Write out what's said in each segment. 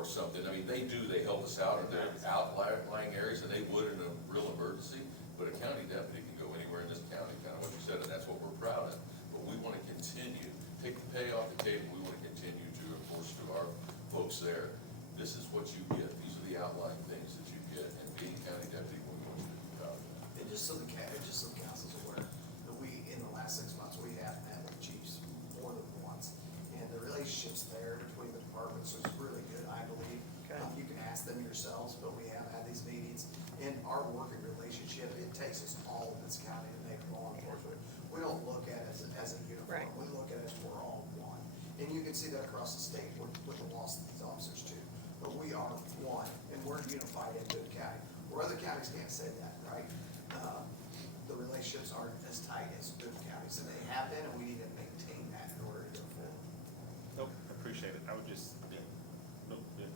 or something, I mean, they help us out in the outlying areas, and they would in a real emergency, but a county deputy can go anywhere in this county, kind of what you said, and that's what we're proud of. But we want to continue, take the pay off the table, we want to continue to enforce to our folks there, this is what you get, these are the outlying things that you get, and being county deputy, we want you to be proud of that. And just so the council's aware, that we, in the last 6 months, we have met with chiefs more than once. And the relationships there between the departments is really good, I believe. You can ask them yourselves, but we have had these meetings. And our working relationship, it takes us all in this county to make law enforcement. We don't look at it as a uniform. Right. We look at it as we're all one. And you can see that across the state with the loss of these officers too. But we are one, and we're unified in Boone County. Where other counties can't say that, right? The relationships aren't as tight as Boone County, so they have been, and we need to maintain that in order to go forward. Nope, appreciate it. I would just, yeah, nope, yeah.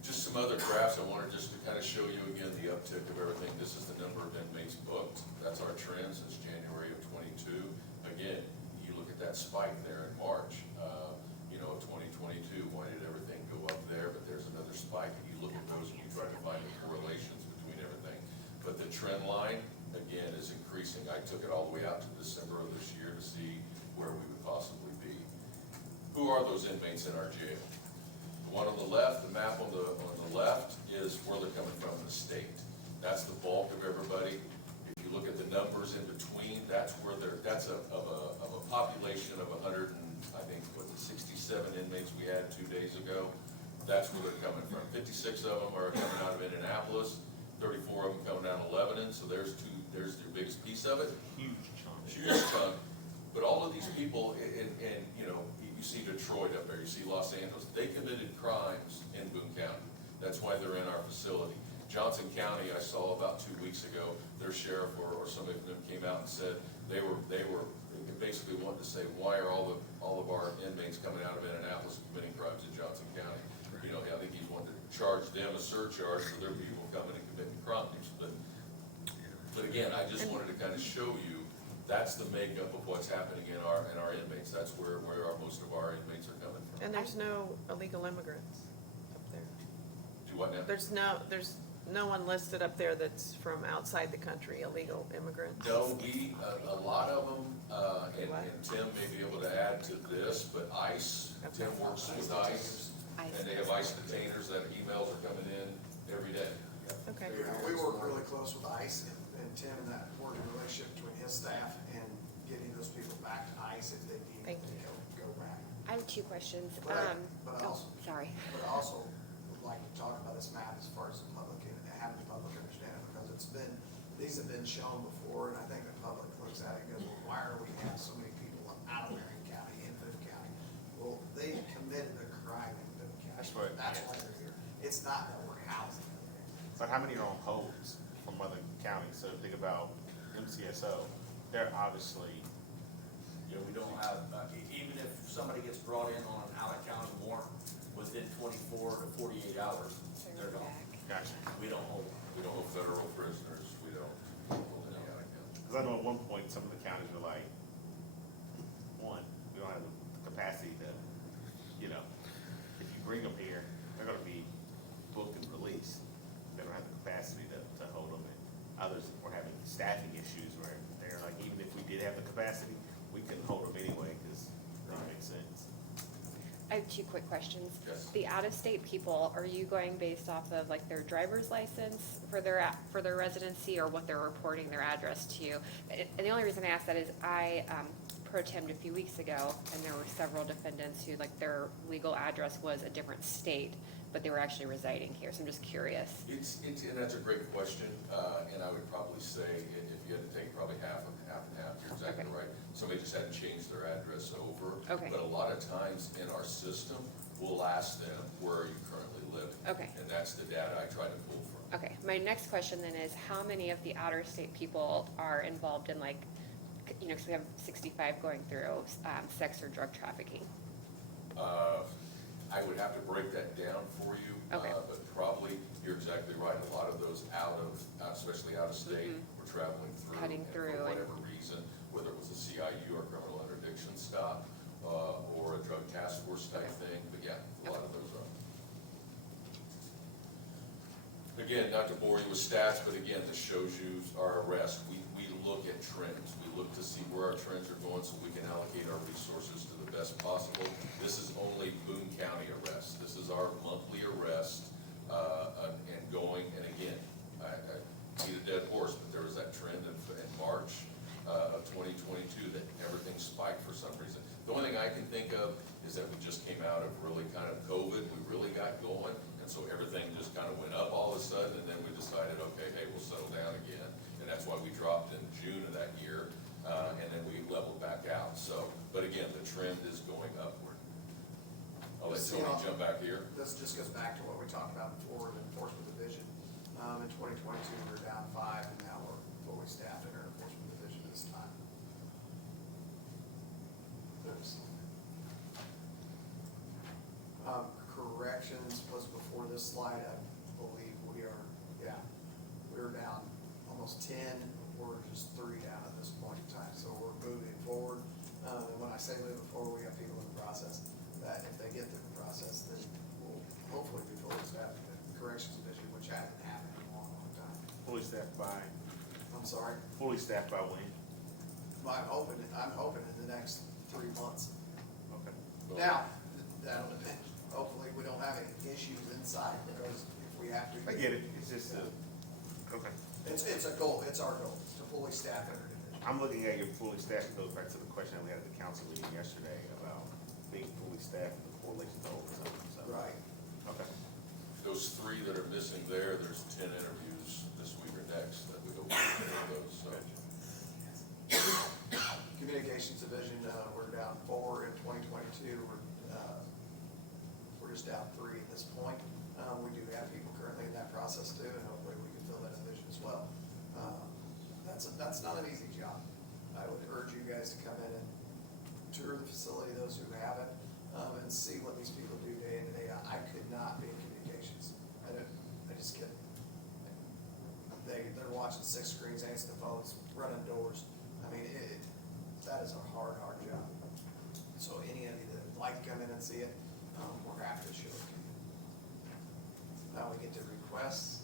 Just some other graphs I wanted just to kind of show you again the uptick of everything. This is the number of inmates booked. That's our trend since January of 22. Again, you look at that spike there in March, of 2022. Why did everything go up there? But there's another spike, and you look at those and you try to find the correlations between everything. But the trend line, again, is increasing. I took it all the way out to December of this year to see where we would possibly be. Who are those inmates in our jail? The one on the left, the map on the left is where they're coming from in the state. That's the bulk of everybody. If you look at the numbers in between, that's where that's of a population of 100 and I think what the 67 inmates we had 2 days ago. That's where they're coming from. 56 of them are coming out of Indianapolis. 34 of them coming down to Lebanon. So there's their biggest piece of it. Huge chunk. Huge chunk. But all of these people, and you see Detroit up there, you see Los Angeles, they committed crimes in Boone County. That's why they're in our facility. Johnson County, I saw about 2 weeks ago, their sheriff or somebody from them came out and said they were basically wanting to say, why are all of our inmates coming out of Indianapolis committing crimes in Johnson County? I think he's wanting to charge them a surcharge for their people coming and committing crimes. But again, I just wanted to kind of show you that's the makeup of what's happening in our inmates. That's where most of our inmates are coming from. And there's no illegal immigrants up there. Do what now? There's no one listed up there that's from outside the country, illegal immigrants. No, a lot of them, and Tim may be able to add to this, but ICE, Tim works with ICE, and they have ICE detainers that emails are coming in every day. Okay. We work really close with ICE and Tim and that working relationship between his staff and getting those people back to ICE if they need Thank to go back. I have 2 questions. But I also, Sorry. but I also would like to talk about this map as far as the public and having the public understand it, because these have been shown before, and I think the public looks at it and goes, well, why are we having so many people out of Marion County, in Boone County? Well, they committed a crime in Boone County. That's right. That's why they're here. It's not that we're housing them here. But how many are on holds from other counties? So think about MCSO, they're obviously, We don't have, even if somebody gets brought in on an out-of-county warrant within 24 to 48 hours, they're gone. gotcha. We don't hold. We don't hold federal prisoners, we don't hold any out of county. Because I know at one point, some of the counties were like, one, we don't have the capacity to, if you bring them here, they're gonna be booked and released. They don't have the capacity to hold them. And others were having staffing issues where they're like, even if we did have the capacity, we couldn't hold them anyway, because it didn't make sense. I have 2 quick questions. Yes. The out-of-state people, are you going based off of like their driver's license for their residency, or what they're reporting their address to you? And the only reason I ask that is I pro tem'd a few weeks ago, and there were several defendants who their legal address was a different state, but they were actually residing here. So I'm just curious. And that's a great question, and I would probably say, if you had to take probably half and half, you're exactly Okay. right. Somebody just hadn't changed their address over. Okay. But a lot of times in our system, we'll ask them, where are you currently living? Okay. And that's the data I try to pull from. Okay, my next question then is, how many of the outer state people are involved in because we have 65 going through sex or drug trafficking? I would have to break that down for you. Okay. But probably, you're exactly right, a lot of those especially out of state, were traveling through. Cutting and through For and- whatever reason, whether it was a CIU or criminal interdiction stop, or a drug task force type thing, but yeah, a lot of those are. again, not to bore you with stats, but again, this shows you our arrest. We look at trends. We look to see where our trends are going so we can allocate our resources to the best possible. This is only Boone County arrest. This is our monthly arrest, and going, and again, I beat a dead horse, but there was that trend in March of 2022 that everything spiked for some reason. The only thing I can think of is that we just came out of really kind of COVID. We really got going, and so everything just kind of went up all of a sudden, and then we decided, okay, hey, we'll settle down again. And that's why we dropped in June of that year, and then we leveled back out. So, but again, the trend is going upward. I'll let Tony jump back here. This just goes back to what we talked about before, the enforcement division. In 2022, we were down 5, and now we're fully staffed in our enforcement division this time. Oops. Corrections was before this slide, I believe we are, we were down almost 10, we're just 3 down at this point in time, so we're moving forward. And when I say moving forward, we got people in the process, that if they get through the process, then we'll hopefully be fully staffed in the corrections division, which hasn't happened in a long, long time. Fully staffed by, I'm sorry, fully staffed by when? I'm hoping in the next 3 months. Okay. Now, that'll depend. Hopefully, we don't have any issues inside, because if we have to. I get it, it's just, okay. It's a goal, it's our goal, to fully staff every division. I'm looking at your fully staffed, it goes back to the question that we had at the council meeting yesterday about being fully staffed and the correlation to overtime, so. Right. Okay. Those 3 that are missing there's 10 interviews this week or next that we go through those, so. Communications division, we're down 4 in 2022, we're just down 3 at this point. We do have people currently in that process too, and hopefully we can fill that division as well. That's not an easy job. I would urge you guys to come in and tour the facility, those who haven't, and see what these people do day in and day out. I could not be in communications. I just couldn't. They're watching 6 screens, answering the phones, running doors. I mean, that is a hard job. So any of you that would like to come in and see it, we're happy to show it to you. Now we get to requests.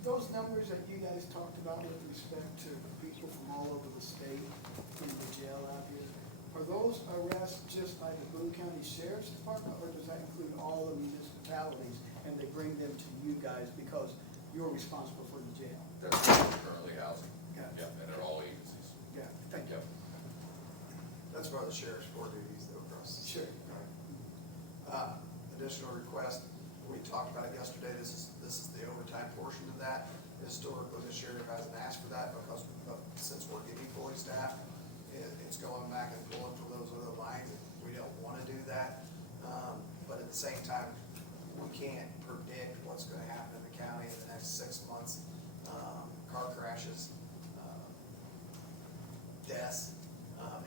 Those numbers that you guys talked about with respect to people from all over the state in the jail out here, are those arrests just by the Boone County Sheriff's Department, or does that include all the municipalities and they bring them to you guys because you're responsible for the jail? That's what we're currently housing. Got it. Yeah, and at all agencies. Yeah, thank you. Yep. That's part of the sheriff's board duties though, across the Sure. state. Additional request, we talked about it yesterday, this is the overtime portion of that. Historically, the sheriff hasn't asked for that because since we're getting fully staffed, it's going back and pulling from those other lines. We don't want to do that. But at the same time, we can't predict what's going to happen in the county in the next 6 months. Car crashes, deaths,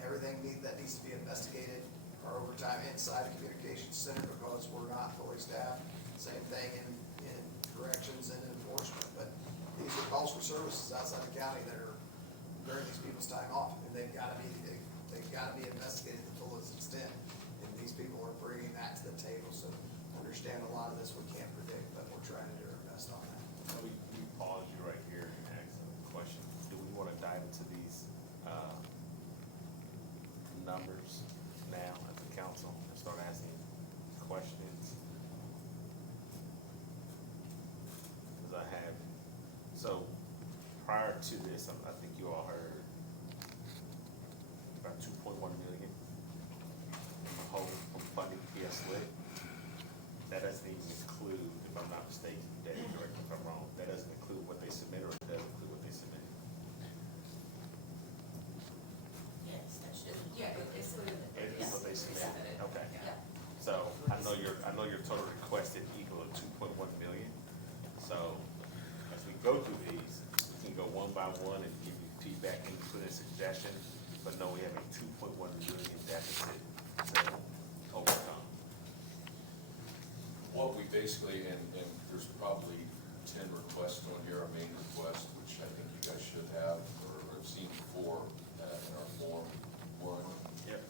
everything that needs to be investigated. Our overtime inside the communications center because we're not fully staffed. Same thing in corrections and enforcement. But these are calls for services outside the county that are during these people's time off, and they've got to be investigated to the fullest extent. And these people are bringing that to the table. So understand a lot of this we can't predict, but we're trying to do our best on that. We pause you right here and ask a question. Do we want to dive into these, numbers now at the council and start asking questions? Because I have, so prior to this, I think you all heard about 2.1 million in the whole funding PS lit. That doesn't even include, if I'm not mistaken, Dave, correct me if I'm wrong, that doesn't include what they submit, or it does include what they submit? Yes, that should, yeah, it's included. It is what they submit, okay. Yeah. So I know your total requested equal to 2.1 million. So as we go through these, we can go one by one and give you feedback and put in suggestions, but no, we have a 2.1 million deficit to overcome. What we basically, and there's probably 10 requests on here, our main request, which I think you guys should have, or have seen before in our Form 1. Yep.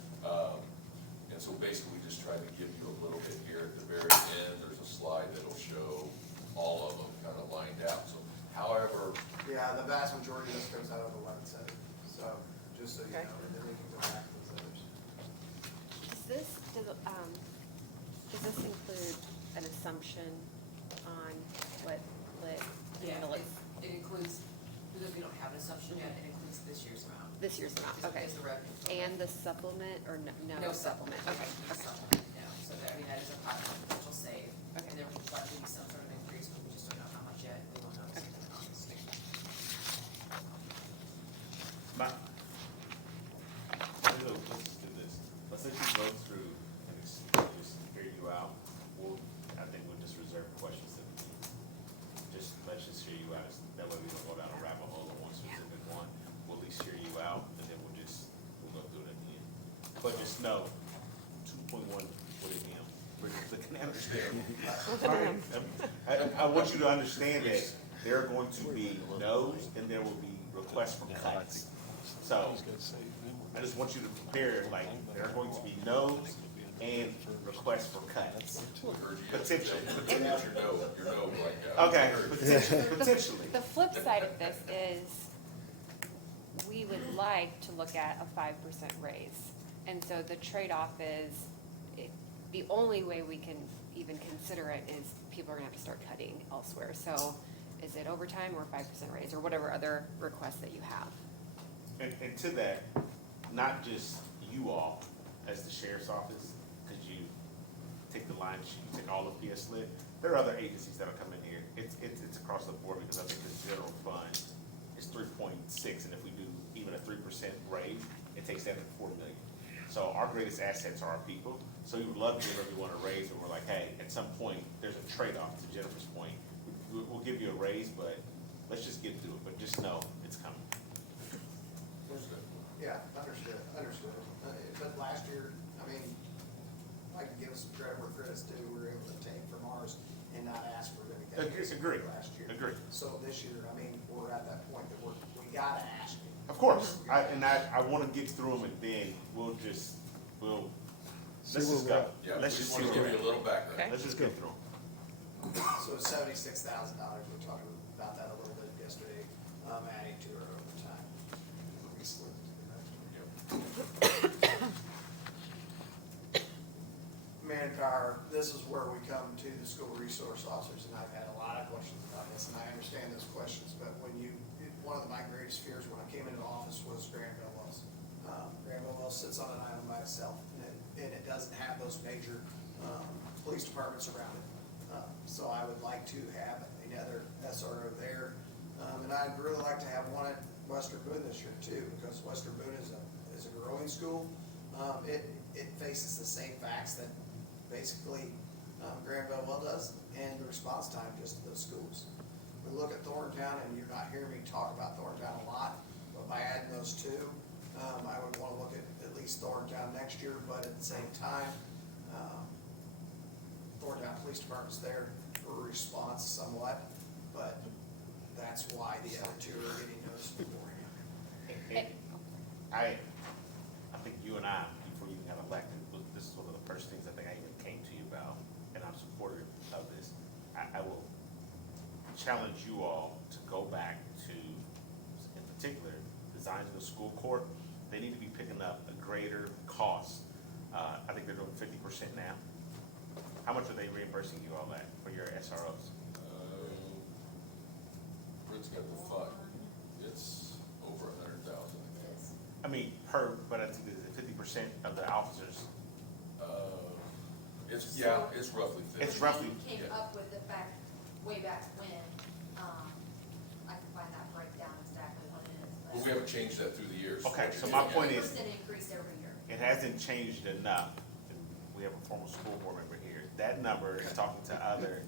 basically just tried to give you a little bit here at the very end. There's a slide that'll show all of them kind of lined out. So however, Yeah, the vast majority of this comes out of the 11 center, so, just so you Okay. know, and then we can go back to those others. Does this include an assumption on what lit Yeah, handles it includes, because we don't have an assumption yet, it includes this year's amount. this year's amount? Okay. Is the revenue. And the supplement, or no supplement? Okay, No okay. supplement, no, so that, I mean, that is a possible potential save. Okay. And there will likely be some sort of increase, but we just don't know how much yet, we will know Okay. in August. Let's just do this. Let's let you go through and just hear you out. I think we'll just reserve questions that let's just hear you out. That way we don't go down a rabbit hole on one specific one. We'll at least hear you out and then we'll go through it at the end. But just know, 2.1 with a M. We're just looking at it. I want you to understand that there are going to be no's and there will be requests for cuts. So, I just want you to prepare, like, there are going to be no's and requests for cuts. Potentially. Your no right now. Okay, potentially. The flip side of this is, we would like to look at a 5% raise. And so the trade-off is, the only way we can even consider it is people are gonna have to start cutting elsewhere. So is it overtime or 5% raise, or whatever other requests that you have? And to that, not just you all as the sheriff's office, because you take the line sheet, you take all of PS Lit. There are other agencies that'll come in here. It's across the board because I think the general fund is 3.6, and if we do even a 3% raise, it takes that to 4 million. So our greatest assets are our people. So we would love to give everyone a raise, and we're like, hey, at some point, there's a trade-off, to Jennifer's point. We'll give you a raise, but let's just get through it, but just know it's coming. Yeah, understood. But last year, I mean, I can give us some credit where credit's due, we were able to take from ours and not ask for anything. Agree. Last year. Agree. So this year, I mean, we're at that point that we gotta ask it. Of course, I want to get through them, and then let's just go. Yeah, Let's we just just want to see where give you a little background. Okay. Let's just get through them. So $76,000, we talked about that a little bit yesterday, adding to our overtime. We slipped to the next one. Manpower, this is where we come to the school resource officers, and I've had a lot of questions about this, and I understand those questions, but one of my greatest fears when I came into office was Granville Wells. Granville Wells sits on an island by itself, and it doesn't have those major, police departments around it. So I would like to have another SRO there, and I'd really like to have one at Western Boone this year too, because Western Boone is a growing school. It faces the same facts that basically Granville Well does, and the response time just to those schools. We look at Thorntown, and you're not hearing me talk about Thorntown a lot, but by adding those two, I would want to look at least Thorntown next year, but at the same time, Thorntown Police Department's there for response somewhat, but that's why the other two are getting noticed beforehand. I think you and I, before you got elected, this is one of the first things I think I even came to you about, and I'm supportive of this. I will challenge you all to go back to, in particular, designs of the school court. They need to be picking up a greater cost. I think they're doing 50% now. How much are they reimbursing you all at for your SROs? Britt's got the fund, it's over 100,000. I mean, but I think it's 50% of the officers. It's roughly 50. It's roughly, Came yeah. up with the fact, way back when, I can find that breakdown exactly what it is. But we haven't changed that through the years. Okay, so my point is, 10% increase every year. it hasn't changed enough. We have a former school board member here. That number, is talking to other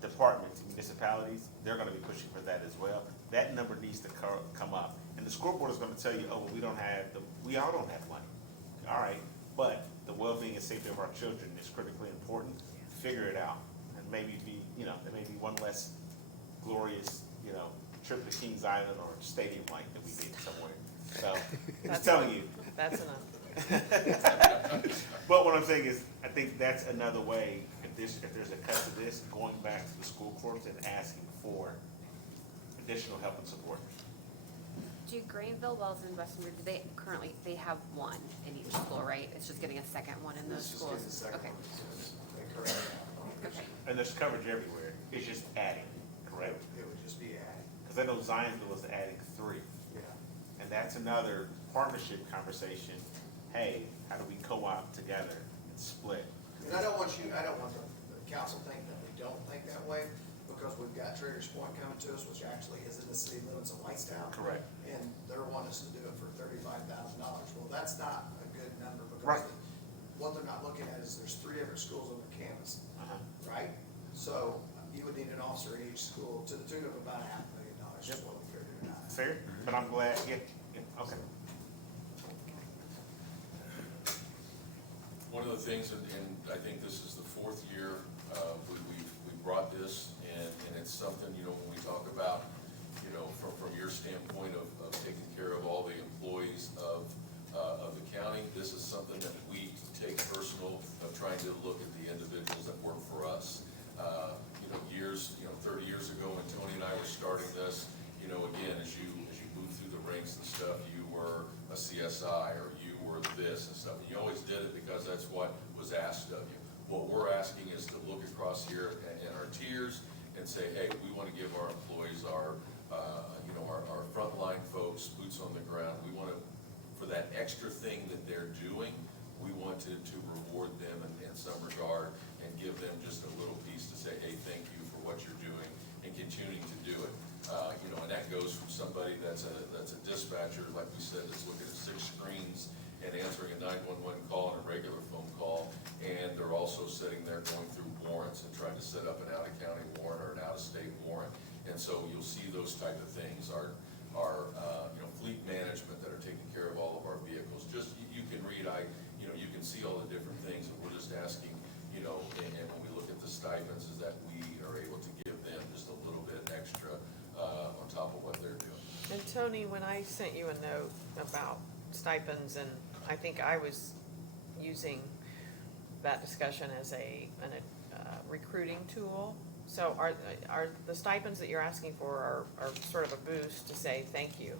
departments, municipalities, they're gonna be pushing for that as well. That number needs to come up. And the school board is gonna tell you, oh, well, we all don't have money. All right, but the well-being and safety of our children is critically important. Figure it out. And maybe there may be one less glorious, trip to Kings Island or stadium like that we did somewhere. So, I'm just telling you. That's enough. But what I'm saying is, I think that's another way, if there's a cut to this, going back to the school courts and asking for additional help and support. Do Greenville, Wells, and Westonbury, do they currently, they have one in each school, right? It's just getting a second one in those This just schools? gives the second Okay, one, so they correct that. okay. And there's coverage everywhere, it's just adding, correct? It would just be added, Because I know Zionsville was adding 3, yeah. and that's another partnership conversation. Hey, how do we co-op together and split? And I don't want the council to think that we don't think that way, because we've got Traders Point coming to us, which actually is in the city limits of Whitestown. Correct. And they're wanting us to do it for $35,000. Well, that's not a good number, Right. because what they're not looking at is there's 3 different schools on the campus, Uh-huh. right? So you would need an officer in each school to the tune of about $500,000, is Yep. what we figured it out. Fair, but I'm glad, yeah, okay. One of the things, and I think this is the 4th year, we brought this, and it's something, you know, when we talk about, you know, from your standpoint of taking care of all the employees of the county, this is something that we take personal, of trying to look at the individuals that work for us. You know, 30 years ago, when Tony and I were starting this, you know, again, as you move through the ranks and stuff, you were a CSI, or you were this and stuff, and you always did it because that's what was asked of you. What we're asking is to look across here at our tiers and say, hey, we want to give our employees, our frontline folks, boots on the ground, we want to, for that extra thing that they're doing, we wanted to reward them in some regard and give them just a little piece to say, hey, thank you for what you're doing and continuing to do it. You know, and that goes from somebody that's a dispatcher, like we said, that's looking at 6 screens and answering a 911 call and a regular phone call, and they're also sitting there going through warrants and trying to set up an out-of-county warrant or an out-of-state warrant. And so you'll see those type of things, our you know, fleet management that are taking care of all of our vehicles. Just, you can read, you know, you can see all the different things, and we're just asking, you know, and when we look at the stipends, is that we are able to give them just a little bit extra on top of what they're doing. And Tony, when I sent you a note about stipends, and I think I was using that discussion as a recruiting tool. So are the stipends that you're asking for are sort of a boost to say thank you,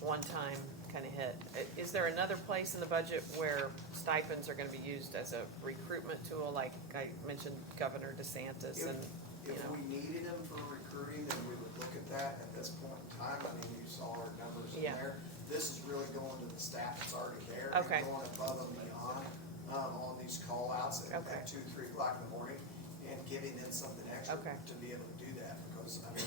one time kind of hit? Is there another place in the budget where stipends are gonna be used as a recruitment tool, like I mentioned Governor DeSantis and, you If know? we needed them for recruiting, then we would look at that at this point in time. I mean, you saw our numbers in Yeah. there. This is really going to the staff that's already there. Okay. And going above and beyond, on these call outs at Okay. 2, 3 o'clock in the morning, and giving them something extra Okay. to be able to do that, because, I mean,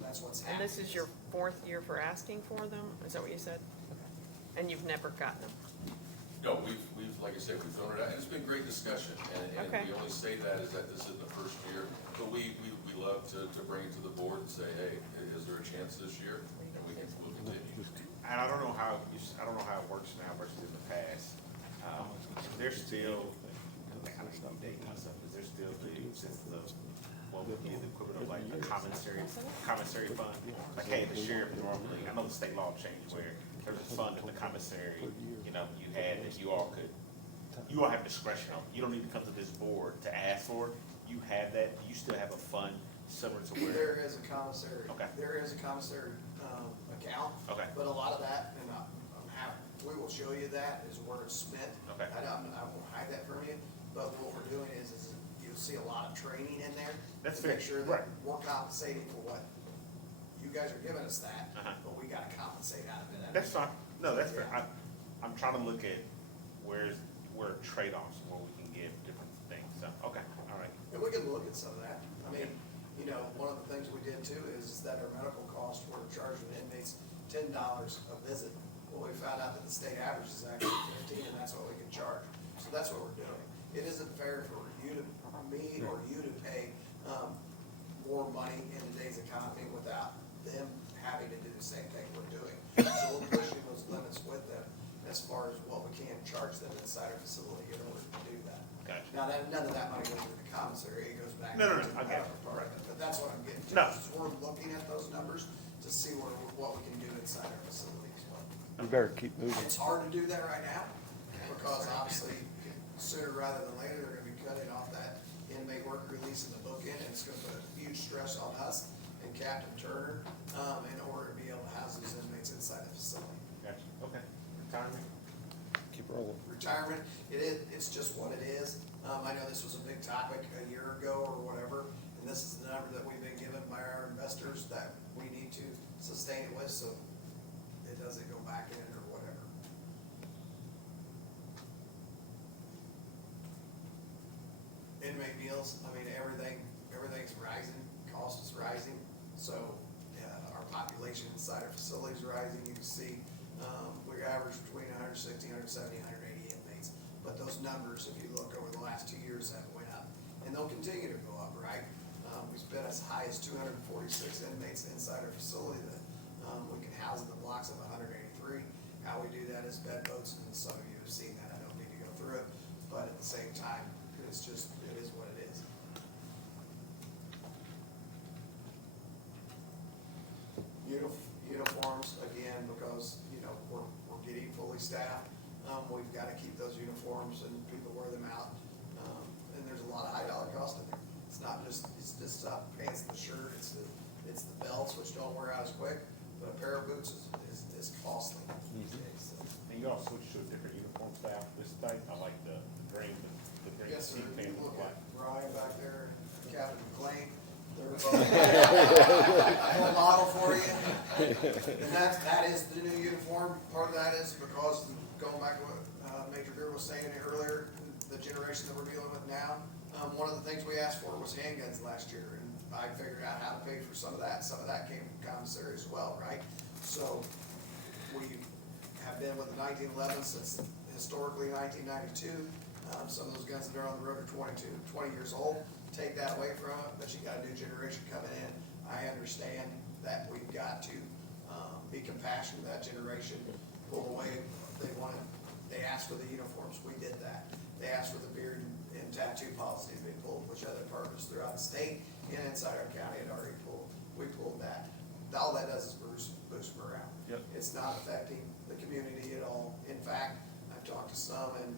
that's what's And happening. this is your 4th year for asking for them? Is that what you said? And you've never gotten them? No, we've, like I said, we've thrown it out, and it's been great discussion, and Okay. we only say that is that this is the 1st year, but we love to bring it to the board and say, hey, is there a chance this year? And we'll continue. And I don't know how, it works now versus in the past. There's still, I'm dating myself, is there still what would be the equivalent of like a commissary fund? Like, hey, the sheriff normally, I know the state law changed where there's a fund in the commissary, you know, you had that you all have discretion on. You don't need to come to this board to ask for it. You have that, you still have a fund similar to where. There is a commissary. Okay. There is a commissary, account. Okay. But a lot of that, and we will show you that, is where it's spent. Okay. I won't hide that from you, but what we're doing is you'll see a lot of training in there. That's to make fair. sure Right. that we're compensating for what, you guys are giving us that, Uh-huh. but we gotta compensate out of it. That's fine. No, that's fair. Yeah. I'm trying to look at where trade-offs, where we can give different things. So, okay, all right. And we can look at some of that. I mean, you know, one of the things we did too is that our medical costs were charging inmates $10 a visit. Well, we found out that the state average is actually 15, and that's what we can charge. So that's what we're doing. It isn't fair for me or you to pay more money in today's economy without them having to do the same thing we're doing. So we're pushing those limits with them as far as what we can charge them inside our facility in order to do that. Gotcha. Now, none of that money goes to the commissary, it goes back No, to the I get it. medical department, but that's what I'm getting to. No. is We're looking at those numbers to see what we can do inside our facility as well. You better keep moving. It's hard to do that right now, because obviously sooner rather than later, they're gonna be cutting off that inmate work release in the bookend, and it's gonna put huge stress on us and Captain Turner, in order to be able to house these inmates inside the facility. Gotcha, okay. Retirement? Keep rolling. Retirement, it's just what it is. I know this was a big topic a year ago or whatever, and this is the number that we've been given by our investors that we need to sustain it with, so it doesn't go back in or whatever. Inmate meals, I mean, everything's rising, cost is rising, so, our population inside our facilities is rising, you can see, we average between 160, 170, 180 inmates, but those numbers, if you look over the last 2 years, have went up, and they'll continue to go up, right? We've been as high as 246 inmates inside our facility that, we can house in the blocks of 183. How we do that is bed boats, and some of you have seen that, I don't need to go through it, but at the same time, it's just, it is what it is. Uniforms, again, because, we're getting fully staffed, we've gotta keep those uniforms and people wear them out. And there's a lot of high dollar cost in there. It's just pants and the shirt, it's the belts, which don't wear out as quick, but a pair of boots is costly these days, so. And you all switched to a different uniform style this time? I like the green, the green Yes, sir. sheet You pants with look black. at Ryan back there, Captain McLean, they're both a model for you. And that is the new uniform. Part of that is because, going back to what Major Beard was saying earlier, the generation that we're dealing with now, one of the things we asked for was handguns last year, and I figured out how to pay for some of that. Some of that came from commissary as well, right? So we have been with the 1911 since historically 1992. Some of those guns that are on the road are 20 years old. Take that away from it, but you got a new generation coming in. I understand that we've got to be compassionate to that generation, pull away. They asked for the uniforms, we did that. They asked for the beard and tattoo policy to be pulled, which other departments throughout the state and inside our county had already pulled. We pulled that. All that does is boost morale. Yep. It's not affecting the community at all. In fact, I've talked to some, and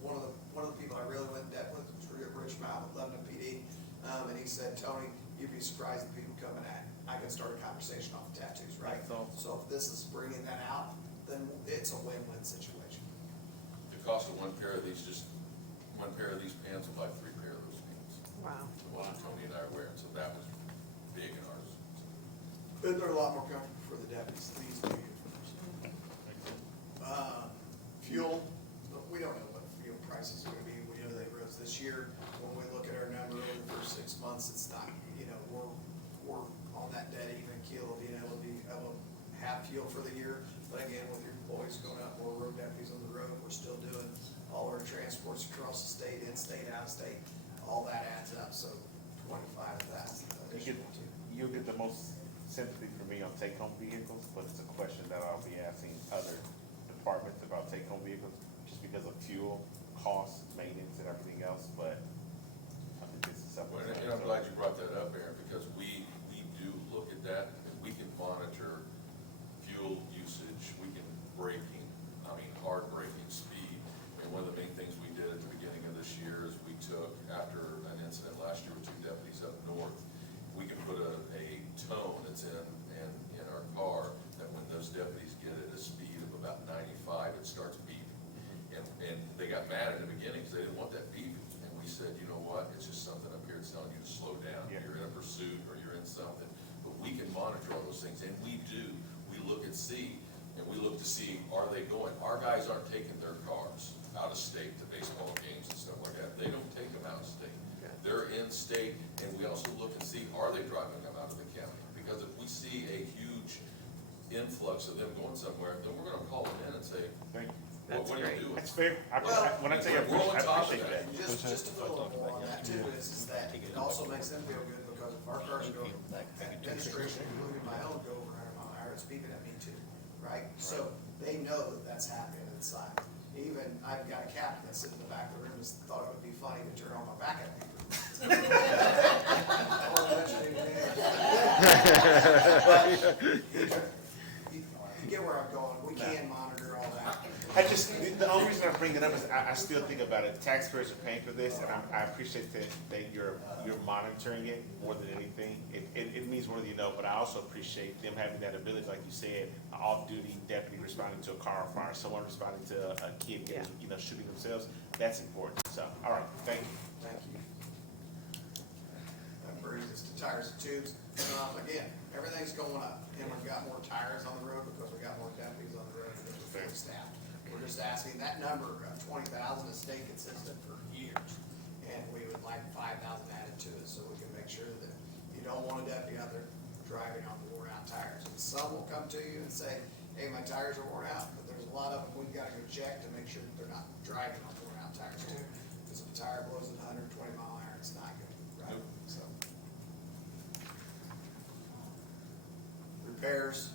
one of the people I really went in depth with was Rich Mount with Lebanon PD, and he said, Tony, you'd be surprised at people coming at. I can start a conversation off of tattoos, right? So if this is bringing that out, then it's a win-win situation. The cost of one pair of these pants will buy 3 pair of those pants. Wow. The one that Tony and I are wearing, so that was big in ours. But they're a lot more comfortable for the deputies, these new uniforms. Fuel, we don't know what fuel prices are gonna be. We know they rose this year. When we look at our number over the first 6 months, it's not, we're on that dead even keel of being able to have fuel for the year. But again, with your employees going out, more road deputies on the road, we're still doing all our transports across the state, in-state, out-of-state. All that adds up, so 25 of that's additional too. You'll get the most sympathy from me on take-home vehicles, but it's a question that I'll be asking other departments about take-home vehicles, just because of fuel, costs, maintenance, and everything else, but I think this is something. Well, and I'm glad you brought that up, Aaron, because we do look at that, and we can monitor fuel usage, we can braking, hard braking, speed. One of the main things we did at the beginning of this year is we took, after an incident last year with 2 deputies up north, we can put a tone that's in our car, that when those deputies get at a speed of about 95, it starts beeping. And they got mad in the beginning because they didn't want that beeping. And we said, you know what, it's just something up here that's telling you to slow down. Yeah. You're in a pursuit or you're in something. But we can monitor all those things, and we do. We look at speed, and we look to see, are they going? Our guys aren't taking their cars out of state to baseball games and stuff like that. They don't take them out of state. They're in state, and we also look and see, are they driving them out of the county? Because if we see a huge influx of them going somewhere, then we're gonna call them in and say, Thank you. what are you doing? That's fair. When I say I We're on top of appreciate that. And just to put a little more on that too, is that it also makes them feel good, because if our cars go, administration, including my own, go over 100 mile an hour, it's beeping at me too, right? So they know that that's happening inside. Even, I've got a captain that's sitting in the back of the room, just thought it would be funny to turn on my backup beeper. I won't mention any names. But you get where I'm going, we can monitor all that. I just, The only reason I bring it up is I still think about it, taxpayers are paying for this, and I appreciate that you're monitoring it more than anything. It means more than you know, but I also appreciate them having that ability, like you said, an off-duty deputy responding to a car fire, someone responding to a kid getting, shooting themselves. That's important, so, all right, thank you. Thank you. That brings us to tires and tubes. Again, everything's going up, and we've got more tires on the road because we got more deputies on the road because we're fully staffed. We're just asking, that number of 20,000 has stayed consistent for years, and we would like 5,000 added to it so we can make sure that you don't want a deputy out there driving on worn out tires. And some will come to you and say, hey, my tires are worn out, but there's a lot of them we've got to go check to make sure that they're not driving on worn out tires too. Because if a tire blows at 120 mile an hour, it's not good, right? So. Repairs,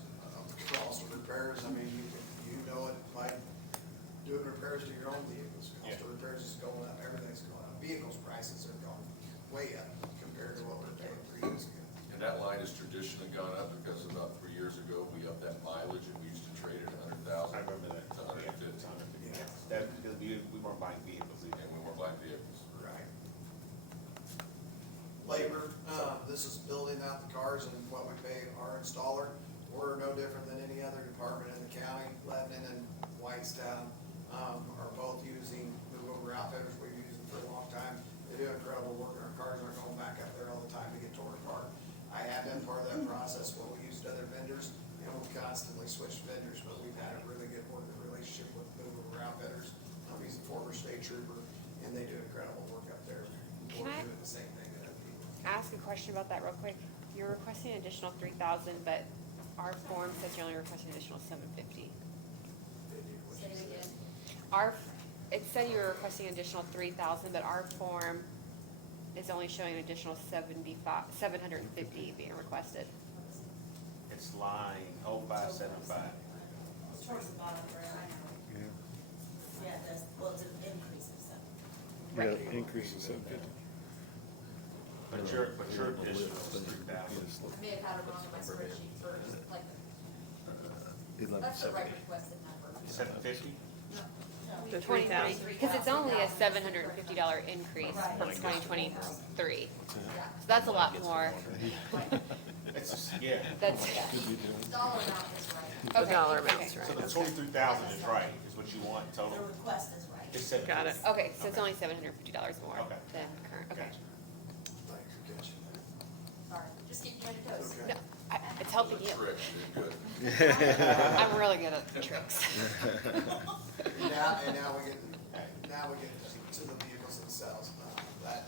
cost of repairs, I mean, you know it, like doing repairs to your own vehicles, cost of repairs is going up, everything's going up. Vehicles prices are going way up compared to what we were paying 3 years ago. And that line has traditionally gone up because about 3 years ago, we upped that mileage and we used to trade it 100,000. I remember that. To 150. Yeah. That, because we weren't buying vehicles either. And we weren't buying vehicles. Right. Labor, this is building out the cars and what we pay our installer. We're no different than any other department in the county. Lebanon and Whitestown, are both using Move Over Outfitters. We've used them for a long time. They do incredible work, and our cars aren't going back up there all the time to get torn apart. I have been part of that process where we used other vendors, and we've constantly switched vendors, but we've had a really good working relationship with Move Over Outfitters. He's a former state trooper, and they do incredible work up there. Can We're I- doing the same thing that other people. Ask a question about that real quick. You're requesting an additional 3,000, but our form says you're only requesting an additional 750. Say it again. It said you were requesting an additional 3,000, but our form is only showing an additional 750 being requested. It's line 0575. It's towards the bottom there, I know. Yeah, that's, well, it's an increase of seven. Yeah, increase of 750. But your additional is 3,000. I may have had it wrong in my spreadsheet for, like, that's the right requested number. 750? The 3,000. Because it's only a $750 increase from 2023. Yeah, So that's a lot more. It's just, yeah. That's, dollar amount is right. The okay, dollar okay. amount's So right. the 23,000 is right, is what you want total? The request is right. It's 750. Got it. Okay, so it's only $750 more Okay. than current, okay. Gotcha. Thanks for catching that. Sorry, just keep you on your toes. Okay. No, it's helping you. Trick, you did good. I'm really good at tricks. And now we get to the vehicles themselves, that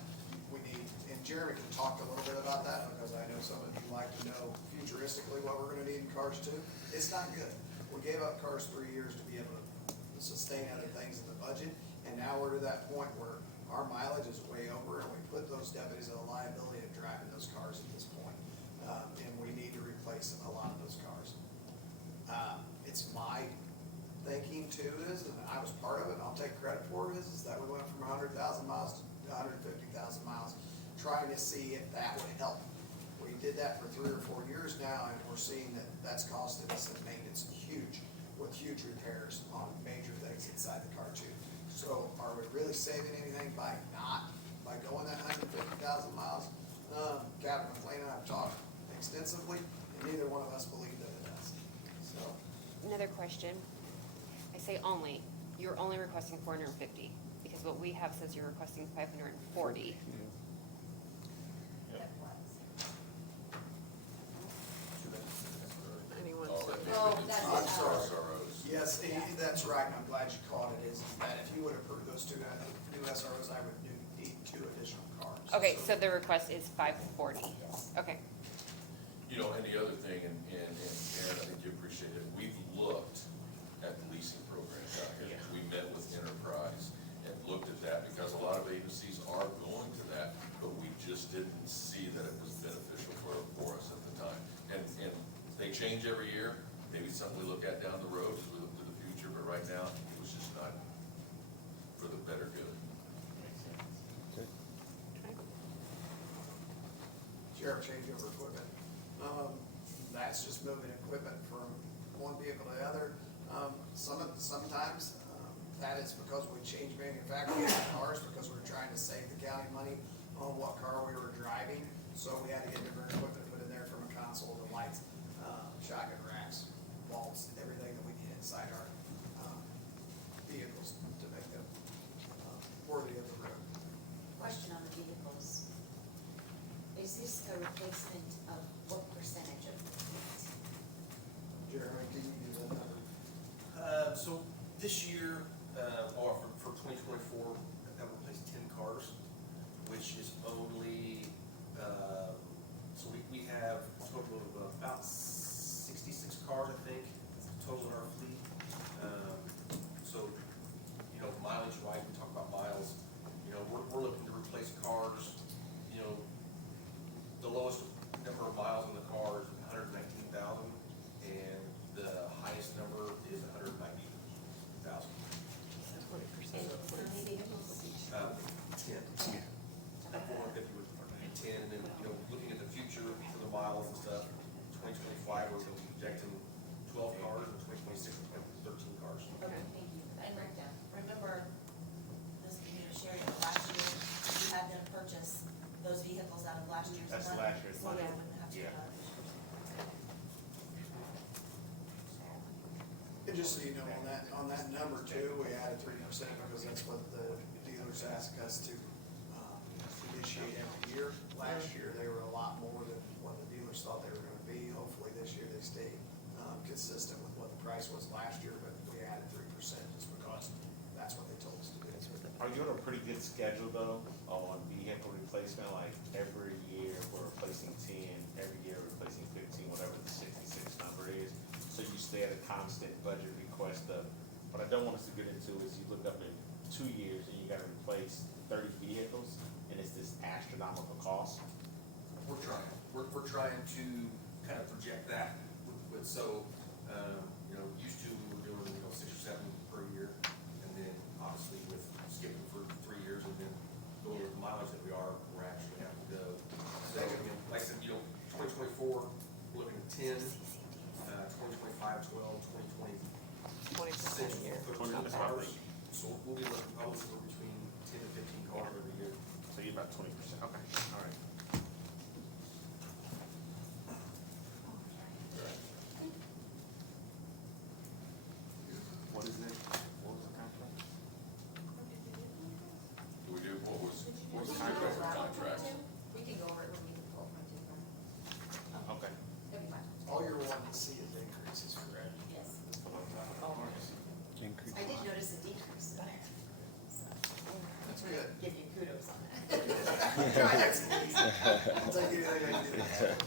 we need, and Jeremy can talk a little bit about that, because I know some of you like to know futuristically what we're gonna need in cars too. It's not good. We gave up cars 3 years to be able to sustain other things in the budget, and now we're to that point where our mileage is way over, and we put those deputies at a liability of driving those cars at this point. And we need to replace a lot of those cars. It's my thinking too is, and I was part of it, and I'll take credit for it, is that we went from 100,000 miles to 150,000 miles, trying to see if that would help. We did that for 3 or 4 years now, and we're seeing that that's costed us in maintenance huge, with huge repairs on major things inside the car too. So are we really saving anything by going that 150,000 miles? Captain McLean and I have talked extensively, and neither one of us believe that it does, so. Another question. I say only, you're only requesting 450, because what we have says you're requesting 540. That was. Anyone All said that Oh, means that's I'm it. sorry. SROs. Yes, that's right, and I'm glad you caught it, is that if you would approve those two new SROs, I would need 2 additional cars. Okay, so the request is 540. Okay. You know, and the other thing, and Aaron, I think you appreciate it, we've looked at the leasing programs out here. We met with Enterprise and looked at that, because a lot of agencies are going to that, but we just didn't see that it was beneficial for us at the time. And they change every year, maybe something we look at down the road as we look to the future, but right now, it was just not for the better good. Sheriff changeover equipment. That's just moving equipment from one vehicle to the other. Sometimes, that is because we changed manufacturing of cars, because we're trying to save the county money on what car we were driving. So we had to get different equipment put in there, from a console to lights, shotgun racks, vaults, everything that we need inside our vehicles to make them worthy of the road. Question on the vehicles. Is this a replacement of what percentage of the fleet? Jeremy, can you use that number? So this year, or for 2024, that replaced 10 cars, which is only, so we have a total of about 66 cars, I think, total in our fleet. So, you know, mileage, right, we talk about miles, you know, we're looking to replace cars, you know, the lowest number of miles in the car is 119,000, and the highest number is 190,000. 20%. How many vehicles? 10. That 450 would be 10, and then, you know, looking at the future for the miles and stuff, 2025, we're gonna be projecting 12 cars, and 2026, we're going to 13 cars. Okay, thank you. And remember, this, you know, Sherry, last year, you had them purchase those vehicles out of last year's money. That's last year's So money. they wouldn't have to. Yeah. And just so you know, on that number too, we added 3% because that's what the dealers ask us to initiate every year. Last year, they were a lot more than what the dealers thought they were gonna be. Hopefully this year they stay consistent with what the price was last year, but we added 3% just because that's what they told us to do. Are you on a pretty good schedule though, on vehicle replacement, like every year we're replacing 10, every year we're replacing 15, whatever the 66 number is? So you stay at a constant budget request of, what I don't want us to get into is you look up in 2 years and you gotta replace 30 vehicles, and it's this astronomical cost. We're trying to kind of project that so, you know, used to, we were doing, you know, 6 or 7 per year, and then obviously with skipping for 3 years and then going with the mileage that we are, we're actually having to go. So, again, like I said, you know, 2024, we're looking at 10, 2025, 12, 2026, 20% a year. 13 cars. So we'll be looking probably for between 10 and 15 cars every year. So you're about 20%, okay, all right. What is it? What was the contract? Do we do, what was the Contract. contract? We can go over it when we can pull my two. Okay. That'd be fine. All you're wanting to see is increases, correct? Yes. Increase. I did notice a decrease. So, That's good. give you kudos on that. I'll take anything I can get.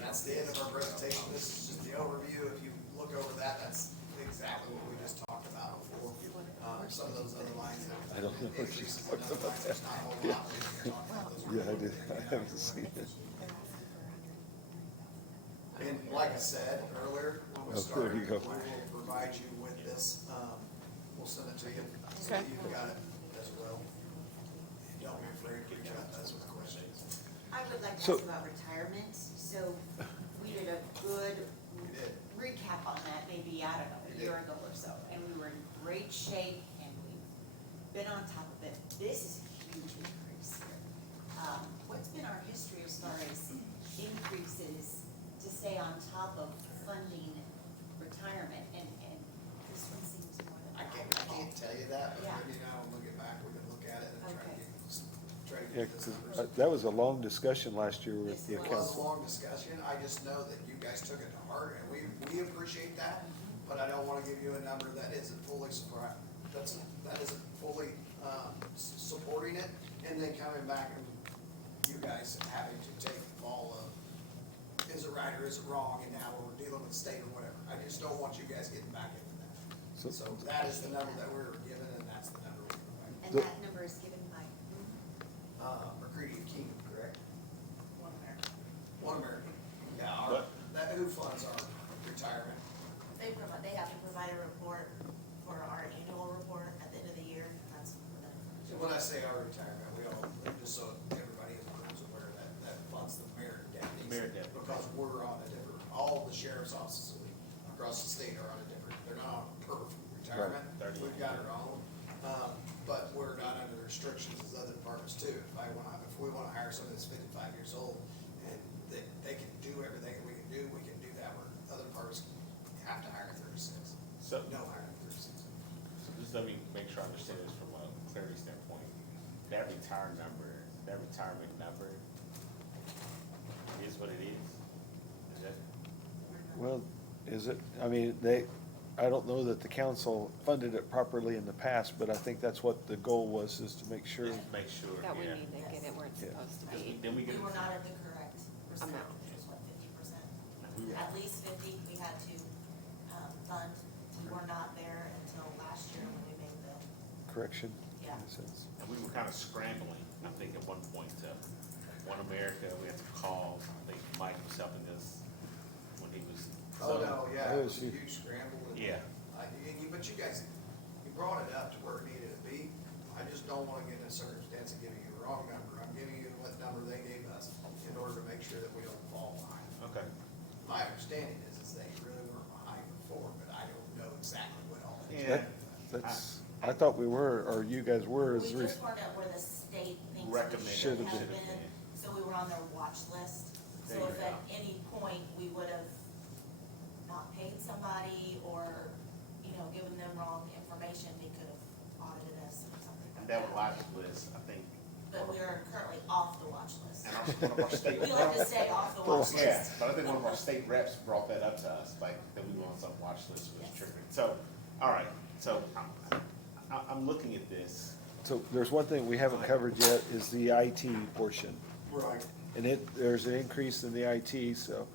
That's the end of our presentation. This is just the overview. If you look over that, that's exactly what we just talked about before. Some of those other lines. I don't know what she's talking about. There's not a whole lot we can talk about. Those are- Yeah, I did, I haven't seen it. And like I said earlier, when we Oh, there started, you we go. will provide you with this. We'll send it to you, so that Okay. you've got it as well. And don't be afraid to reach out to us with questions. I would like to So- ask about retirement. So we did a good We did. recap on that, maybe, I don't know, a year ago or so. And we were in great shape and we've been on top of it. This is a huge increase here. What's been our history as far as increases to stay on top of funding retirement? And this one seems more than. I can't tell you that, but Yeah. maybe now when we get back, we can look at it and try to Okay. Yeah, get this 'cause, numbers. that was a long discussion last year with the It was a council. long discussion. I just know that you guys took it to heart, and we appreciate that. But I don't wanna give you a number that isn't fully that isn't fully, supporting it, and then coming back and you guys having to take all of, is it right or is it wrong, and now we're dealing with the state or whatever. I just don't want you guys getting back into that. So that is the number that we were given, and that's the number we provide. And that number is given by McCready and King, correct? One America. One American. Yeah, who funds our retirement. They have to provide a report for our annual report at the end of the year. That's for them. And when I say our retirement, we all, just so everybody is aware that funds the merit deputies. Merit deputies. Because we're on a different, all the sheriff's offices across the state are on a different they're not on perf retirement. Right. We've got our own, but we're not under the restrictions as other departments too. If we wanna hire somebody that's 55 years old and they can do everything that we can do that, where other departments have to hire 36. So, No hiring 36. so just let me make sure I understand this from a clarity standpoint. That retirement number is what it is? Is that? Well, is it, I mean, I don't know that the council funded it properly in the past, but I think that's what the goal was, is to make sure. Just make sure, That we yeah. need to get it where it's Yeah. supposed to Because be. then we We get. were not at the correct percentage, Amount. which was what, 50%? We were- At least 50, we had to fund. We were not there until last year when we made the, Correction. Yeah. in a sense. And we were kind of scrambling, I think at one point, to One America, we had to call, I think Mike was helping us when he was. Oh, no, yeah, That it was was a huge. huge scramble. And Yeah. but you guys, you brought it up to where it needed to be. I just don't wanna get in a circumstance of giving you the wrong number. I'm giving you what number they gave us in order to make sure that we don't fall behind. Okay. My understanding is they really weren't behind before, but I don't know exactly what all they Yeah. did. That's, I thought we were, or you guys were, as we just weren't at where the state thinks we Recommended. should Should've have been. been. So we were on their watch list. There So you if go. at any point we would have not paid somebody or, given them wrong information, they could have audited us or something like That that. was last list, I think. But we are currently off the watch list. And one of our state. We like to stay off the watch list. Yeah, but I think one of our state reps brought that up to us, like, that we were on some watch list was Yes. triggering. So, all right, so I'm looking at this. So there's one thing we haven't covered yet, is the IT portion. Right. And there's an increase in the IT, so,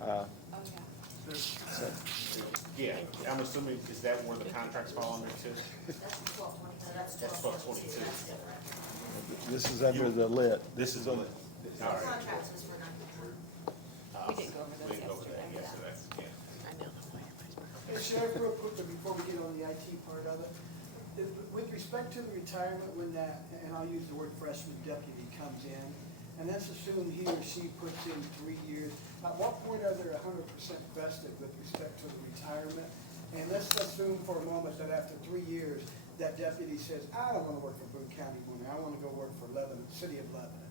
Oh, yeah. so, Yeah, I'm assuming, is that where the contracts fall under too? That's 12/20, no, that's That's 12/22, 12/22. that's different. this is under the lit. This is on- what. The All right. contracts was for 91. We didn't go over those We didn't go over that, yesterday. yes, so that's, yeah. I know. Hey, Sheriff, real quickly, before we get on the IT part of it, with respect to the retirement, when that, and I'll use the word freshman deputy comes in, and let's assume he or she puts in 3 years, at what point are they 100% vested with respect to the retirement? And let's assume for a moment that after 3 years, that deputy says, I don't wanna work for Boone County anymore, I wanna go work for City of Lebanon.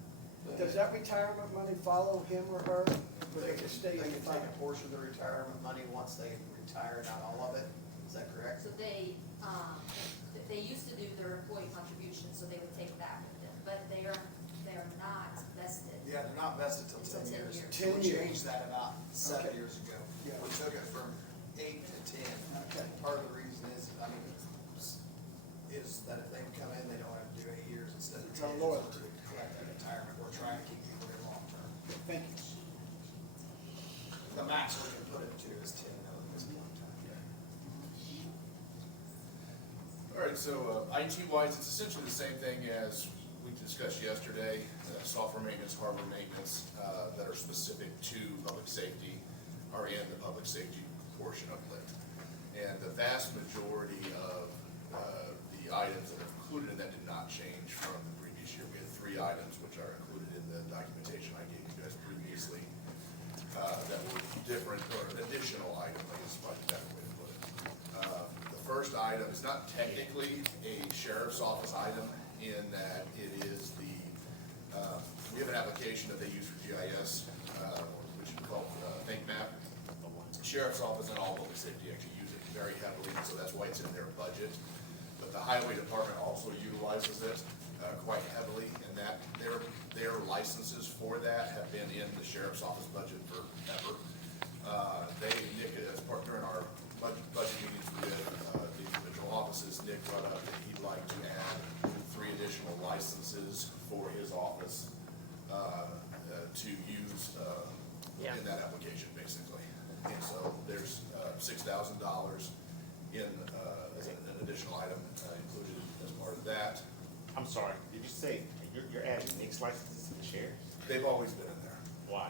Does that retirement money follow him or her, or They does can it stay in take the a fund? portion of the retirement money once they retire, not all of it. Is that correct? So they used to do their employee contribution, so they would take that with them, but they are not vested. Yeah, they're not vested till Until 10 10 years. years. 10 We years. changed that about 7 Okay. years ago. Yeah. We took it from 8 to 10. Okay. Part of the reason is, is that if they come in, they don't have to do 8 years instead of It's 10. our loyalty. To collect that retirement, we're trying to keep people there long term. Thank you. The max we can put it to is 10 though at this point in time. All right, so IT-wise, it's essentially the same thing as we discussed yesterday, software maintenance, hardware maintenance, that are specific to public safety are in the public safety portion of LIT. And the vast majority of the items that are included in that did not change from the previous year. We had 3 items which are included in the documentation I gave you guys previously, that were different, or additional items, I guess is probably the better way to put it. The first item is not technically a sheriff's office item in that it is we have an application that they use for GIS, which is called Think Map. Sheriff's office and all public safety actually use it very heavily, so that's why it's in their budget. But the highway department also utilizes it quite heavily, and that their licenses for that have been in the sheriff's office budget forever. Nick, as part during our budget meetings with the individual offices, Nick brought up that he'd like to add 3 additional licenses for his office to use in that application, basically. And so there's $6,000 in as an additional item included as part of that. I'm sorry, did you say you're adding Nick's licenses to the sheriff? They've always been in there. Why?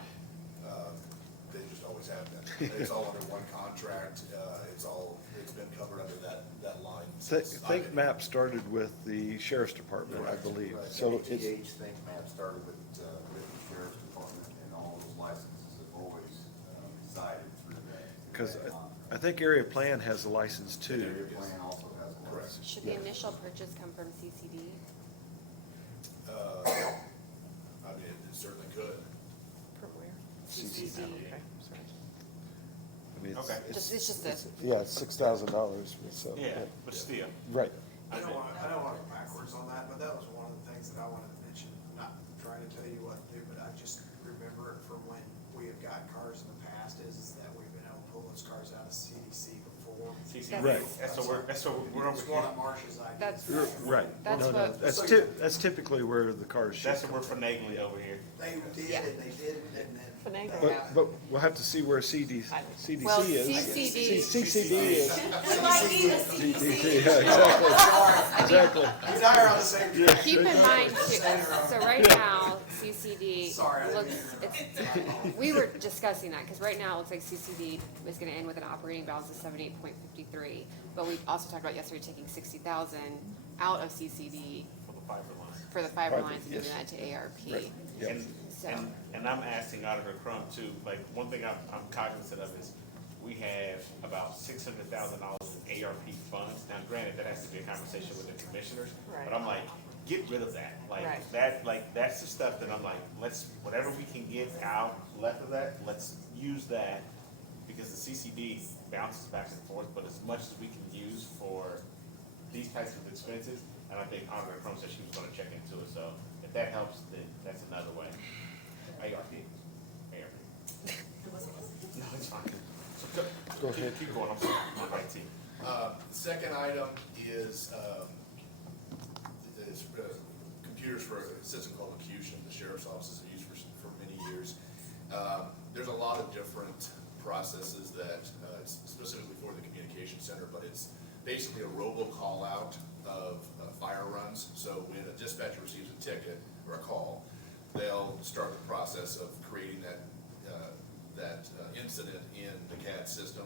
They just always have been. It's all under one contract. It's been covered under that line. since I've Think been- Map started with the sheriff's department, I Correct. believe. Right. So it's, Think Map started with the sheriff's department, and all those licenses have always resided through that. Cause I think area plan has a license too. Area plan also has a Correct. license. Should the initial purchase come from CCD? I mean, it certainly could. From where? CCD. Okay, sorry. I mean, Okay. It's just a- Yeah, it's $6,000, so. Yeah, but still. Right. I don't want to go backwards on that, but that was one of the things that I wanted to mention. I'm not trying to tell you what to do, but I just remember it from when we have got cars in the past, is that we've been able to pull those cars out of CDC before. CCD. Right. That's what we're over It's here. one of Marsh's ideas. That's- Right. That's No, no, what- that's typically where the cars should That's what come. we're finagling over here. They did, Yeah. and they didn't, and then. Finagle. they But, happened. but we'll have to see where CDC Well, is. CCD CCD is. We might need a CDC. Yeah, exactly, exactly. You and I are on the same track. Keep in mind too, so right now, CCD Sorry, I didn't looks, mean to we were discussing that, cause right now it looks like CCD is gonna end with an operating balance of 78.53. But we also talked about yesterday taking 60,000 out of CCD For the fiber line. for the fiber Fiber, lines and moving that to ARP. Right. Yep. So, And I'm asking Auditor Crum too, like, one thing I'm cognizant of is, we have about $600,000 in ARP funds. Now granted, that has to be a conversation with the commissioners, Right. but I'm like, get rid of that. Right. That's the stuff that I'm like, whatever we can get out left of that, let's use that. Because the CCD bounces back and forth, but as much as we can use for these types of expenses, and I think Auditor Crum said she was gonna check into it, so if that helps, then that's another way. ARP. No, it's fine. So Go ahead. Keep going, I'm sorry, I'm right to you. The second item is computers for a system called Locution, the sheriff's offices have used for many years. There's a lot of different processes that, specifically for the communication center, but it's basically a robo-call out of fire runs. So when a dispatcher receives a ticket or a call, they'll start the process of creating that incident in the CAD system,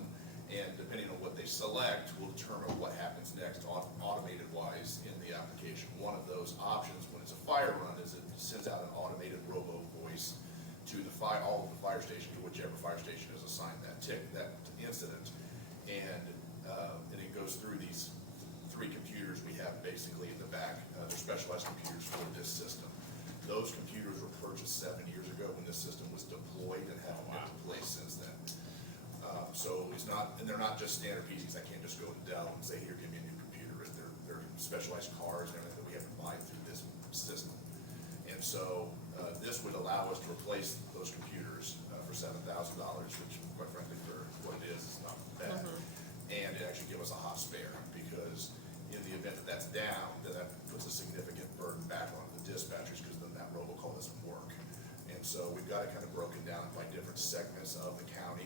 and depending on what they select, will determine what happens next automated wise in the application. One of those options when it's a fire run is it sends out an automated robo voice to all of the fire stations, or whichever fire station is assigned that incident, and it goes through these three computers we have basically in the back. They're specialized computers for this system. Those computers were purchased 7 years ago when this system was deployed and haven't been deployed since then. So it's not, and they're not just standard PCs. I can't just go to Dell and say, here, give me a new computer. They're specialized cards and everything that we have to buy through this system. And so this would allow us to replace those computers for $7,000, which quite frankly for what it is not bad. And it actually give us a hot spare, because in the event that that's down, then that puts a significant burden back on the dispatchers, because then that robocall doesn't work. And so we've got it kind of broken down by different segments of the county,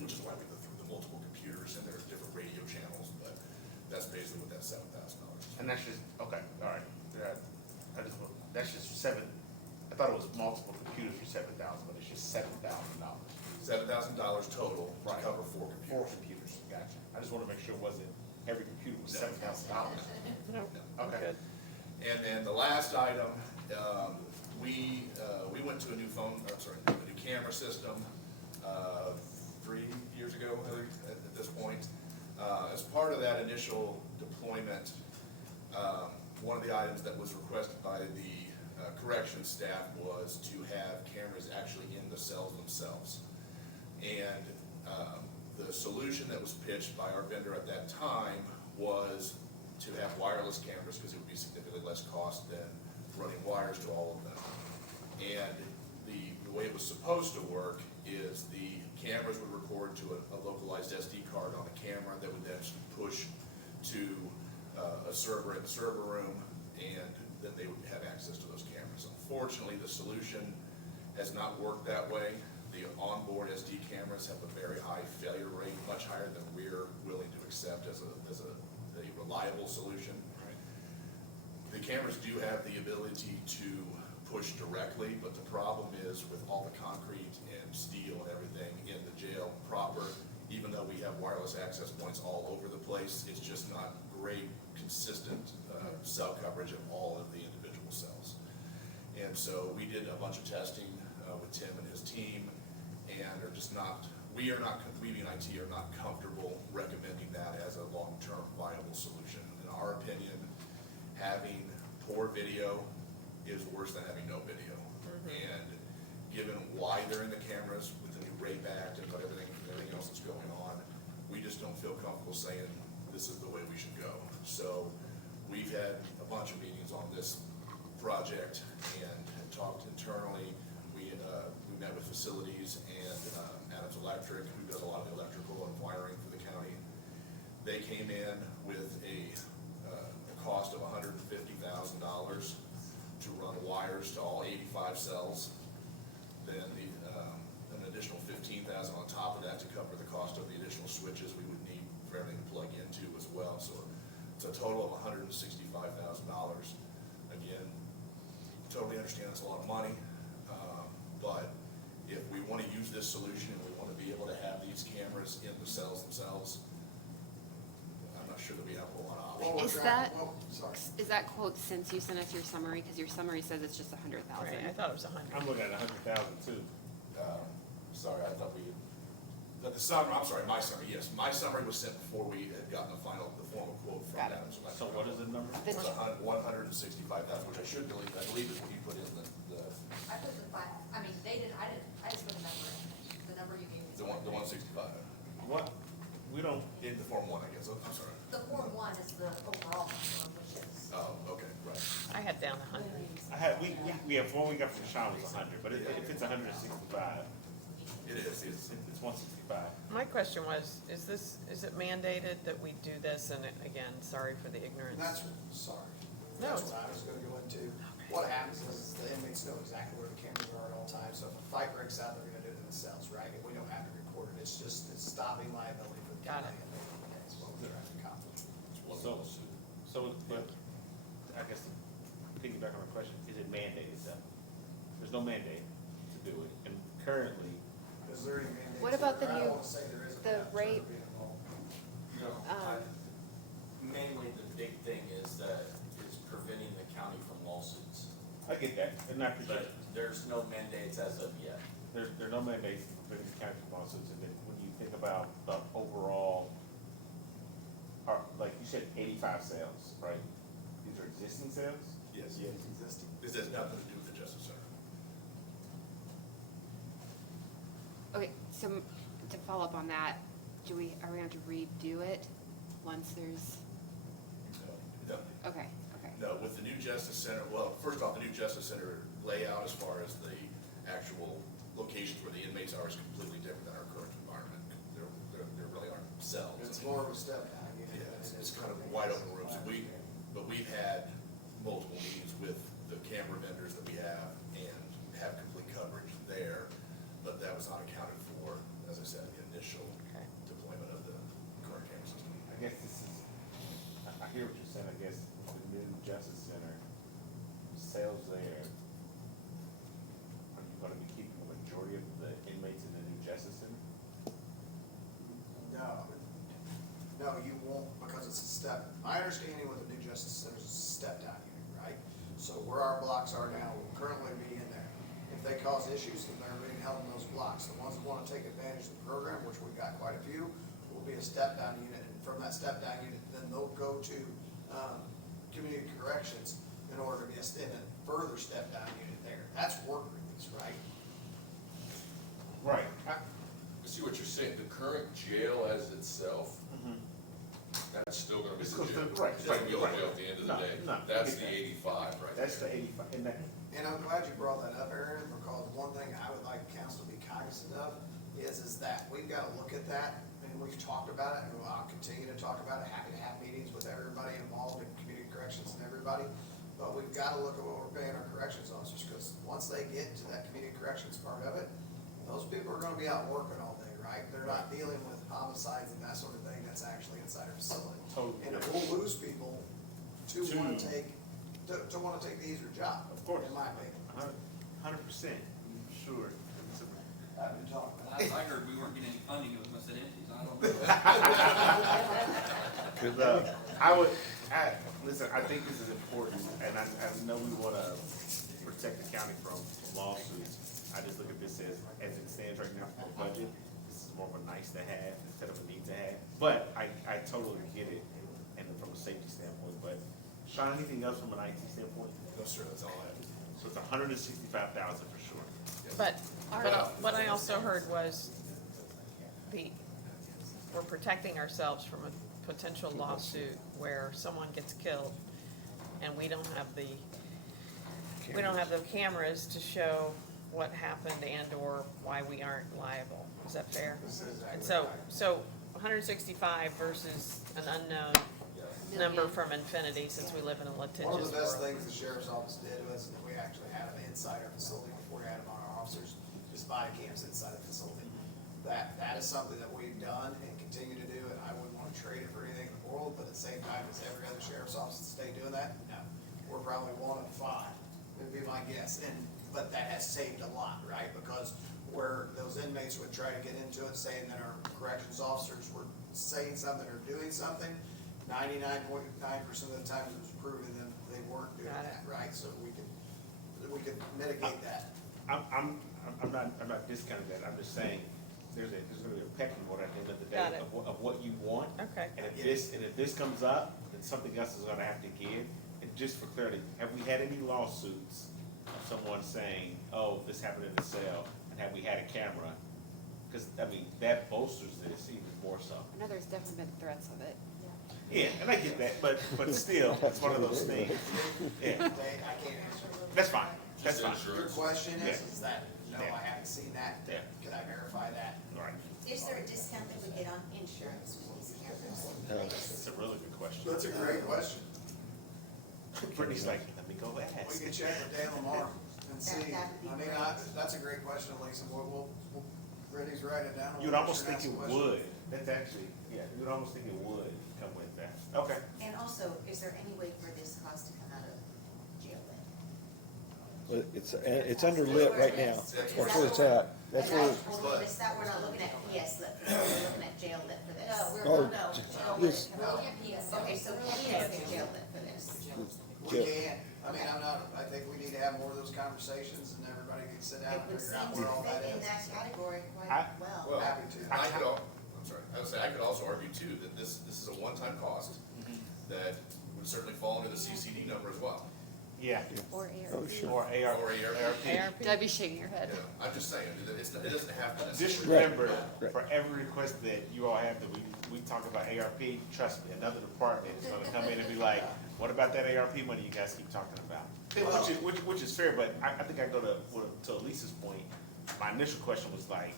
which is why we go through the multiple computers, and there's different radio channels, but that's basically what that $7,000 is. And that's just, okay, all right. That's just I thought it was multiple computers for 7,000, but it's just $7,000. $7,000 total to Right. cover 4 computers. 4 computers, gotcha. I just wanna make sure it wasn't, every computer was $7,000. No, Okay. good. And then the last item, we went to a new a new camera system 3 years ago, I think, at this point. As part of that initial deployment, one of the items that was requested by the corrections staff was to have cameras actually in the cells themselves. And the solution that was pitched by our vendor at that time was to have wireless cameras, because it would be significantly less cost than running wires to all of them. And the way it was supposed to work is the cameras would record to a localized SD card on a camera that would then push to a server in the server room, and then they would have access to those cameras. Unfortunately, the solution has not worked that way. The onboard SD cameras have a very high failure rate, much higher than we're willing to accept as a reliable solution. The cameras do have the ability to push directly, but the problem is with all the concrete and steel and everything in the jail proper, even though we have wireless access points all over the place, it's just not great, consistent cell coverage of all of the individual cells. And so we did a bunch of testing with Tim and his team, and are just not we are not, we being IT are not comfortable recommending that as a long-term viable solution. In our opinion, having poor video is worse than having no video. And given why they're in the cameras with the new rape act and everything else that's going on, we just don't feel comfortable saying this is the way we should go. So we've had a bunch of meetings on this project and talked internally. We met with facilities and Adams Electric, who does a lot of the electrical and wiring for the county. They came in with a cost of $150,000 to run wires to all 85 cells. Then an additional $15,000 on top of that to cover the cost of the additional switches we would need for everything to plug into as well. So it's a total of $165,000. Again, totally understand it's a lot of money, but if we want to use this solution and we want to be able to have these cameras in the cells themselves, I'm not sure that we have a whole lot of options. Well, we're Is trying- that- well, sorry. Is that quote since you sent us your summary? Because your summary says it's just 100,000. Right, I thought it was 100. I'm looking at 100,000 too. Sorry, I thought the summary, I'm sorry, my summary, yes, my summary was sent before we had gotten the formal quote from Got it. Adams Electric. So what is the number? The- It's 165,000, which I believe is what you put in the I put the five, I mean, they didn't, I just put the number in, the number you gave me. the 165, What? We don't, in the Form 1, I guess, I'm sorry. The Form 1 is the overall number, which is. Oh, okay, right. I had down 100. we have, one we got from Sean was 100, but if it's 165, It is, it's, it's 165. My question was, is it mandated that we do this? And again, sorry for the ignorance. That's, sorry. No, That's what I was gonna go into. What happens is the inmates know exactly where the cameras are at all times, so if a fight breaks out, they're gonna do it themselves, right? And we don't have to record it, it's stopping liability for the Got county. it. And that's what we're trying to accomplish. It's one So, lawsuit. but I guess to piggyback on the question, is it mandated though? There's no mandate to do it, and currently, Is there any mandates? What about the I new- don't wanna say there isn't, the but I'm sure rape- being involved. No, Um, mainly the big thing is that it's preventing the county from lawsuits. I get that, and I appreciate But it. there's no mandates as of yet. There are no mandates for the county lawsuits, and then when you think about the overall, like you said, 85 sales, right? These are existing sales? yes. It's existing. This has nothing to do with the Justice Center. Okay, so to follow up on that, are we gonna have to redo it once there's, No, okay. no, with the new Justice Center, well, first off, the new Justice Center layout as far as the actual locations where the inmates are is completely different than our current environment. There really aren't cells. It's more of a step down, you know. Yeah, it's kind of wide open rooms. But we've had multiple meetings with the camera vendors that we have and have complete coverage there. But that was not accounted for, as I said, the initial Okay. deployment of the current camera system. I guess this is, I hear what you're saying, I guess with the new Justice Center, sales there, are you gonna be keeping the majority of the inmates in the new Justice Center? No, you won't, because it's a step. My understanding with the new Justice Center is a step down unit, right? So where our blocks are now will currently be in there. If they cause issues, then they're being held in those blocks. The ones that wanna take advantage of the program, which we've got quite a few, will be a step down unit. And from that step down unit, then they'll go to, community corrections in order to be a further step down unit there. That's work release, right? Right. I see what you're saying, the current jail as itself, that's still gonna be It's the still- jail. right, It's not gonna be right. jail at the end of the No, day. no, That's I the get that. 85 right there. That's the 85, and that, And I'm glad you brought that up, Aaron, because one thing I would like council to be cognizant of is that we've gotta look at that, and we've talked about it, and I'll continue to talk about it, happy to have meetings with everybody involved in community corrections and everybody, but we've gotta look at what we're paying our corrections officers, because once they get to that community corrections part of it, those people are gonna be out working all day, right? They're not dealing with homicides and that sort of thing that's actually inside our facility. Totally. And if we'll lose people to wanna take the easier job. Of course. In my opinion. 100%, sure. I've been talking. I heard we weren't getting any funding, it was gonna sit empties, I don't know. Listen, I think this is important, and I know we wanna protect the county from lawsuits. I just look at this as it stands right now from a budget, this is more of a nice to have instead of a need to have. But I totally get it, and from a safety standpoint, but Sean, anything else from an IT standpoint? No, sir, that's all I have. So it's $165,000 for sure. But what I also heard was we're protecting ourselves from a potential lawsuit where someone gets killed and we don't have the cameras to show what happened and or why we aren't liable. Is that fair? This is exactly And so, right. so 165 versus an unknown number from infinity, since we live in a litigious One of the best world. things the sheriff's office did was that we actually had them inside our facility before we had them on our officers, just body cams inside the facility. That is something that we've done and continue to do, and I wouldn't want to trade it for anything in the world, but at the same time, is every other sheriff's office in the state doing that? No. We're probably 1 of 5, would be my guess, but that has saved a lot, right? Because where those inmates would try to get into it, saying that our corrections officers were saying something or doing something, 99.9% of the time it was proven that they weren't doing Got it. that, right? So we could mitigate that. I'm not discounting that, I'm just saying, there's gonna be a pecking order at the end of the Got day it. of what you want. Okay. And if this comes up, then something else is gonna have to give. And just for clarity, have we had any lawsuits of someone saying, oh, this happened in the cell, and have we had a camera? Because, I mean, that bolsters this even more so. I know there's definitely been threats of it. Yeah, and I get that, but still, it's one of those things. Yeah, I can't answer. that's fine, that's fine. Your question Yeah. is that, no, Yeah. I haven't seen that. Yeah. Can I verify that? All right, Is there a discount that we get on insurance with these cameras? that's a really good question. That's a great question. Brittany's like, let me go We ask. can check with Dan Lamar and see. That would be I mean, great. that's a great question, Lisa. Brittany's writing it down. You would We'll almost make think sure it to ask the question. would, that's actually, yeah, you would almost think it would come with that. Okay. And also, is there any way for this cost to come out of jail then? Well, it's under lit right now. That's where it's at. That's where, Is that, we're not looking at PS lit, we're looking at jail lit for this? No, Oh, no, jail yes. lit. We're looking at PS. Okay, so PS is jail lit for this. We can. I mean, I think we need to have more of those conversations and everybody can sit down It and would figure seem out to where all that fit in is. that category I- quite well. Well, Happy to. I'm sorry, I would say, I could also argue too, that this is a one-time cost that would certainly fall under the CCD number as well. Yeah, Or oh, ARP. sure. or ARP. Or ARP. ARP. Debbie's shaking her head. You know, I'm just saying, it doesn't have to Just necessarily. remember, Right. for every request that you all have that we talk about ARP, trust me, another department is gonna come in and be like, what about that ARP money you guys keep talking about? Which is fair, but I think I go to Lisa's point, my initial question was like,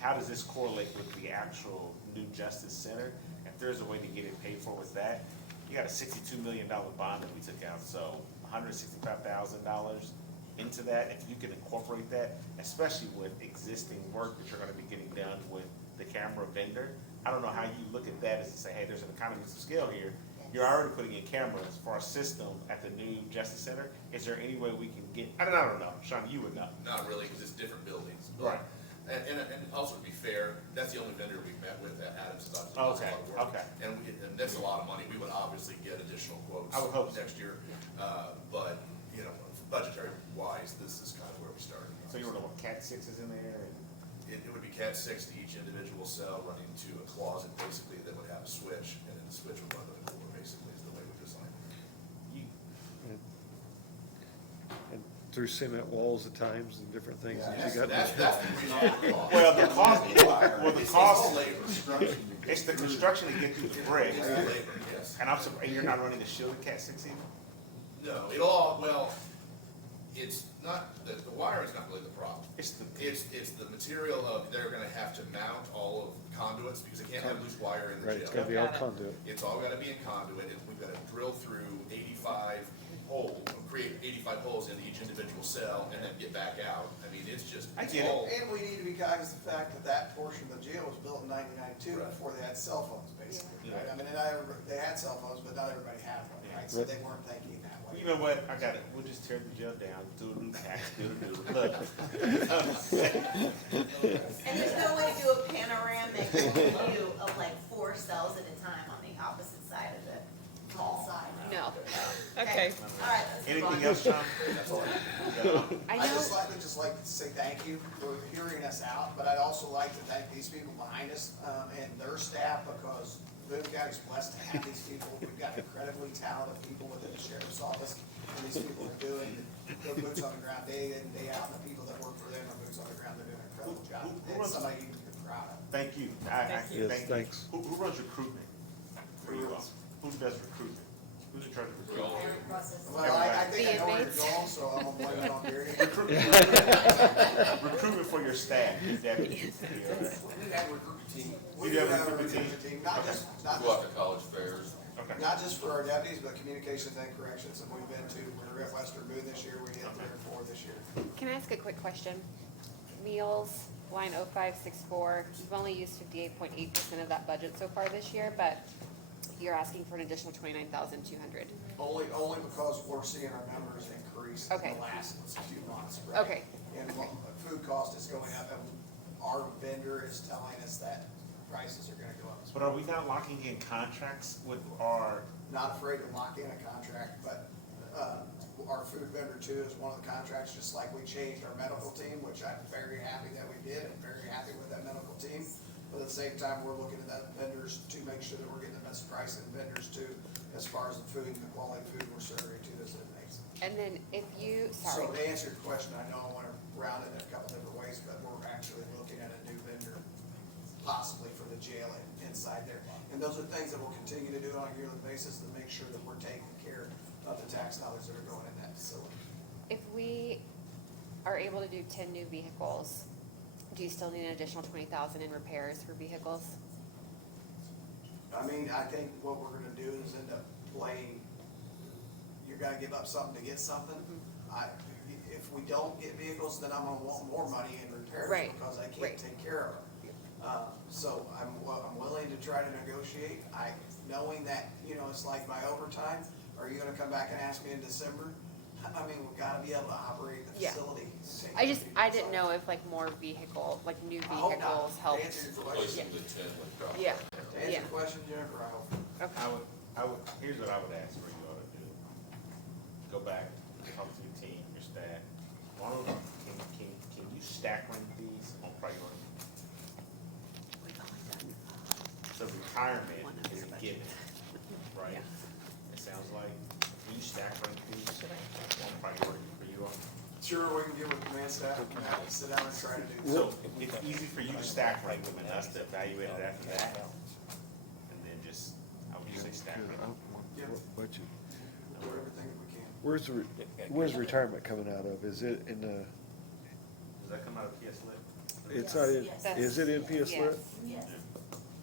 how does this correlate with the actual new Justice Center? If there's a way to get it paid for with that, you got a $62 million bond that we took out, so $165,000 into that, if you can incorporate that, especially with existing work that you're gonna be getting done with the camera vendor. I don't know how you look at that as to say, hey, there's an economy of scale here. You're already putting in cameras for our system at the new Justice Center. Is there any way we can get, I don't know, Sean, you would know. Not really, because it's different buildings. but- Right. And also to be fair, that's the only vendor we've met with, that Adams has done a lot Okay, of work. okay. And that's a lot of money, we would obviously get additional quotes. I would hope so. Next year, but, you know, budgetary wise, this is kind of where we started. So you were the Cat 6 is in there and. It would be Cat 6 to each individual cell running to a closet, basically, that would have a switch, and then the switch would run to the door, basically, is the way we designed it. You, and through cement walls at times and different things that you got. That's the reason. well, the cost, It's all labor. it's the construction to get through the brick. It's the labor, yes. And I'm surprised, you're not running a shielded Cat 6 either? No, it all, well, it's not, the wiring's not really the problem. It's the, It's the material of, they're gonna have to mount all of conduits, because they can't have loose wire in the Right, jail. it's gotta be all Got it. conduit. It's all gotta be in conduit, and we've gotta drill through 85 holes, create 85 holes into each individual cell, and then get back out. I mean, it's just, I it's get it. all. And we need to be cognizant of the fact that that portion of the jail was built in 1992 Right. before they had cell phones, basically. Yeah. Right? I mean, they had cell phones, but not everybody had one, right? So they weren't thinking that way. you know what, I got it, we'll just tear the jail down, do a new tax, do a new, look. And there's no way to do a panoramic view of like 4 cells at a time on the opposite side of the call. No. Okay. All right. let's move on. Anything else, John? That's all. I I'd know, just like to say thank you for hearing us out, but I'd also like to thank these people behind us, and their staff, because Boone County's blessed to have these people. We've got incredibly talented people within the sheriff's office, and these people are doing their boots on the ground day in, day out, and the people that work for them are boots on the ground, they're doing an incredible job. It's somebody you can be proud of. Thank you. Thank you. Yes, thanks. Who runs recruitment? For you all? Who does recruitment? Who's in charge of We all recruitment? do. Process. Well, I think I know where you're inmates? going, so I'm gonna blame it on Gary. Recruitment for your staff, your deputies. We have a recruitment team. We You do have a have a recruitment recruitment team, not just, Go out to college fairs. Okay. not just for our deputies, but communications and corrections, and we've been to, we're at Western Boone this year, we hit 3 or 4 this year. can I ask a quick question? Meals, line 0564, you've only used 58.8% of that budget so far this year, but you're asking for an additional 29,200. Only because we're seeing our numbers increase in Okay. the last few months, right? Okay. And food cost is going up, and our vendor is telling us that prices are gonna go up. But are we not locking in contracts with our, Not afraid to lock in a contract, but, our food vendor too is one of the contracts, just like we changed our medical team, which I'm very happy that we did, and very happy with that medical team. But at the same time, we're looking at that vendors to make sure that we're getting the best price, and vendors too, as far as the food and the quality food we're serving to those inmates. And then if you, So sorry, to answer your question, I know I went around it in a couple different ways, but we're actually looking at a new vendor, possibly for the jail and inside there. And those are things that we'll continue to do on a yearly basis to make sure that we're taking care of the tax dollars that are going in that facility. if we are able to do 10 new vehicles, do you still need an additional 20,000 in repairs for vehicles? I mean, I think what we're gonna do is end up playing, you're gonna give up something to get something. If we don't get vehicles, then I'm gonna want more money in repairs Right, because I right. can't take care of them. So I'm willing to try to negotiate, knowing that, it's like my overtime, are you gonna come back and ask me in December? I mean, we've gotta be able to operate the Yeah. facility. and take I care just, of I people. didn't know if like more vehicle, like new I hope not. vehicles To helped. answer your question, Replacing the 10 with drop. Yeah, to answer yeah. your question, Jennifer, I hope. Okay. I would, here's what I would ask for you all to do. Go back, talk to your team, your staff. One of them, can you stack rank these on priority? So retirement is a given, right? It sounds like, can you stack rank these on priority for you all? Sure, we can get with command staff and have them sit down and try to do. So it's easy for you to stack rank them and us to evaluate it after that? And then just, I would just say stack rank. What you- Do everything that we can. Where's retirement coming out of? Is it in the, Does that come out of PS Lit? it's not in, Yes. is it in PS Lit? Yes.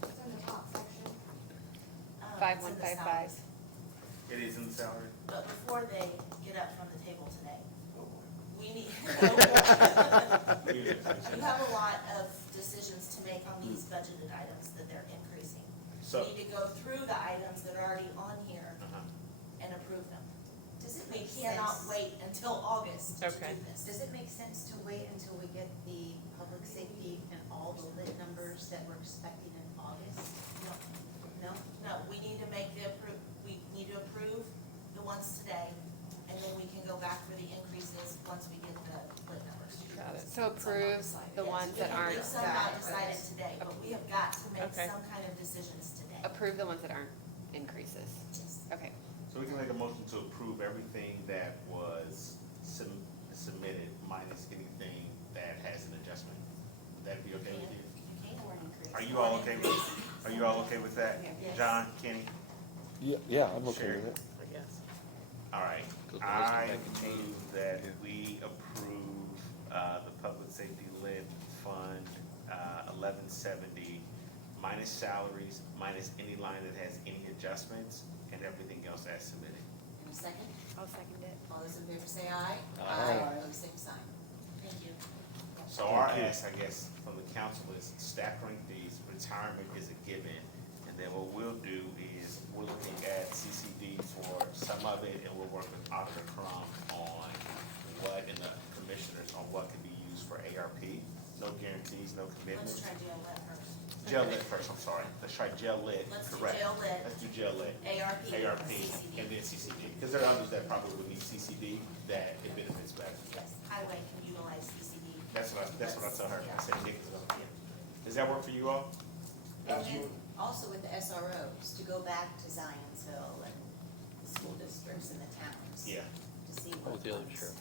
It's in the top section. It's in the 5155. salary. It is in the salary? But before they get up from the table today, we need, you have a lot of decisions to make on these budgeted items that they're increasing. So- We need to go through the items that are already on here Uh-huh. and approve them. Does it We make cannot sense? wait until August to do Okay. this. Does it make sense to wait until we get the public safety and all the lit numbers that we're expecting in August? No? No, we need to make we need to approve the ones today, and then we can go back for the increases once we get the lit numbers. Got it. So approve the Yes, ones that aren't, If some not decided today, but we have got to make Okay. some kind of decisions today. approve the ones that aren't increases. Yes. Okay. So we can make a motion to approve everything that was submitted minus anything that has an adjustment. Would that be okay with you? You can or an increase. Are you all okay with that? Yes. John, Kenny? Yeah, I'm okay Sure. with it. I guess. All right. I move that we approve, the public safety lit fund, 1170, minus salaries, minus any line that has any adjustments, and everything else as submitted. In a second, I'll second it. all those in favor say aye. Aye. Opposed, same sign. Thank you. So our ask, I guess, from the council is stack rank these, retirement is a given, and then what we'll do is, we're looking at CCD for some of it, and we'll work with Auditor Crum on what, and the commissioners on what could be used for ARP. No guarantees, no Let's commitments. try jail that first. Jail lit first, I'm sorry. Let's try jail lit, Let's do correct. jail lit. Let's do jail lit. ARP, ARP, CCD. and then CCD, because there are others that probably would need CCD, that it benefits better. Yes, highway can utilize CCD. That's what I told her. I said Nick is gonna, yeah. Does that work for you all? And then also with the SROs, to go back to Zionsville and the school districts and the towns. Yeah. To see what. With the other ones- sheriff.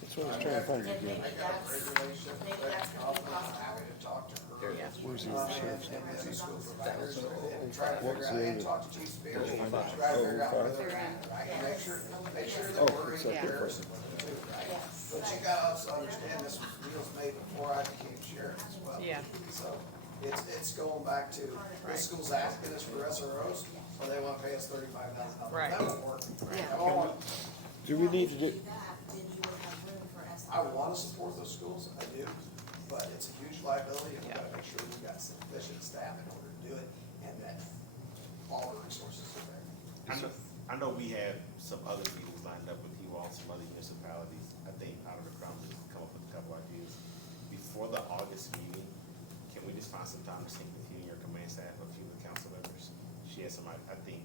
That's what I'm trying to find And again. maybe I got a great relationship with maybe that, that's gonna be I'm happy possible. to talk to her. Yeah. Where's the And sheriff's and the school providers, and try to What's figure out, and the talk to Chief Spears, Oh, and five. try to figure out where Oh, they're five. at, right? And make sure that Oh, we're in it's up there. comparison with them too, right? Yes. But you gotta also understand, this was made before I became sheriff as well. Yeah. So, it's going back to, Right. this school's asking us for SROs, or they wanna pay us $35,000. Right. That won't work. Yeah. That won't work. Do we need to Well, do, if you that, then you would have room for I SRO. wanna support those schools, I do, but it's a huge liability, and we gotta make sure we've got sufficient staff in order to do it, and that all the resources are there. I know we have some other meetings lined up with you all, some other municipalities. I think out of the crowd, we can come up with a couple ideas. Before the August meeting, can we just find some time to sync with you and your command staff, a few of the council members? She has some, I think,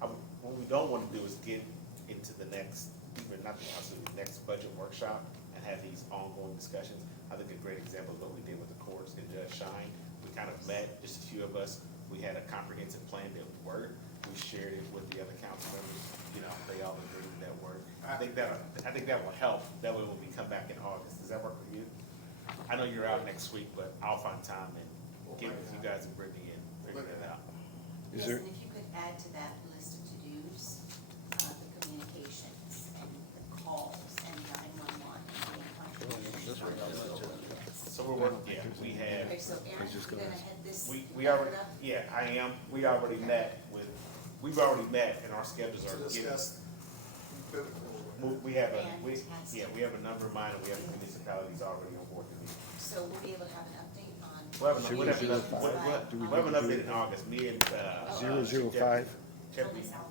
what we don't wanna do is get into the next, even not the council, the next budget workshop and have these ongoing discussions. I think a great example is what we did with the courts and Judge Shine. We kind of met, just a few of us, we had a comprehensive plan that worked. We shared it with the other council members, you know, they all agreed that worked. I think that will help, that way when we come back in August, does that work for you? I know you're out next week, but I'll find time and get with you guys and Brittany and figure that out. is Yes, there, and if you could add to that list of to-dos, the communications and the calls and 911 and the contributions. So we're working, yeah, we have, Okay, so Aaron, you're gonna head this. we already, yeah, I am, we already met with, we've already met and our schedules To are getting. discuss. We have we have a number of mine and we have municipalities already on board with me. So we'll be able to have an update on. We'll have an, Zero, we'll have zero, an, five. we'll Do we have an need to do update it? in August, me and, 005?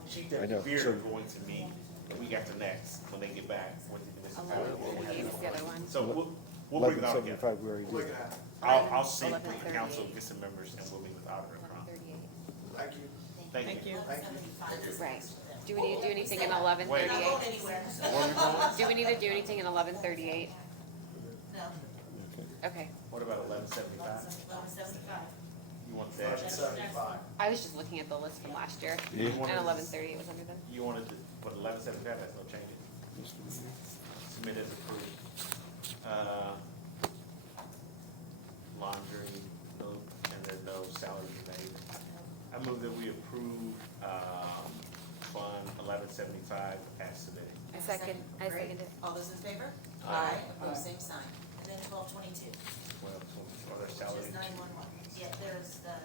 Chief I know, Deputy Beard so- are going to meet the week after next, when they get back with the municipality. 11:38 is the other one. So we'll bring it all together. 1175 we already Look did. at it. I'll sync with the 11:38. council, get some members, and we'll meet with Auditor Crum. 11:38. Thank you. Thank you. Right. Do we need to do anything in 11:38? We're not going anywhere. Where are we going? Do we need to do anything in 11:38? No, Okay. What about 1175? 11:75. You want that? 1175. I was just looking at the list from last year, Yeah. and 11:38 was under them. You wanted to, what, 1175, that's no changes? Submit as approved. Laundry, no, and there's no salaries made. I move that we approve, Fund 1175 as submitted. I second it. All those in favor? Aye. Opposed, same sign. And then 1222, Well, other which salaries. is 911. Yeah, there's the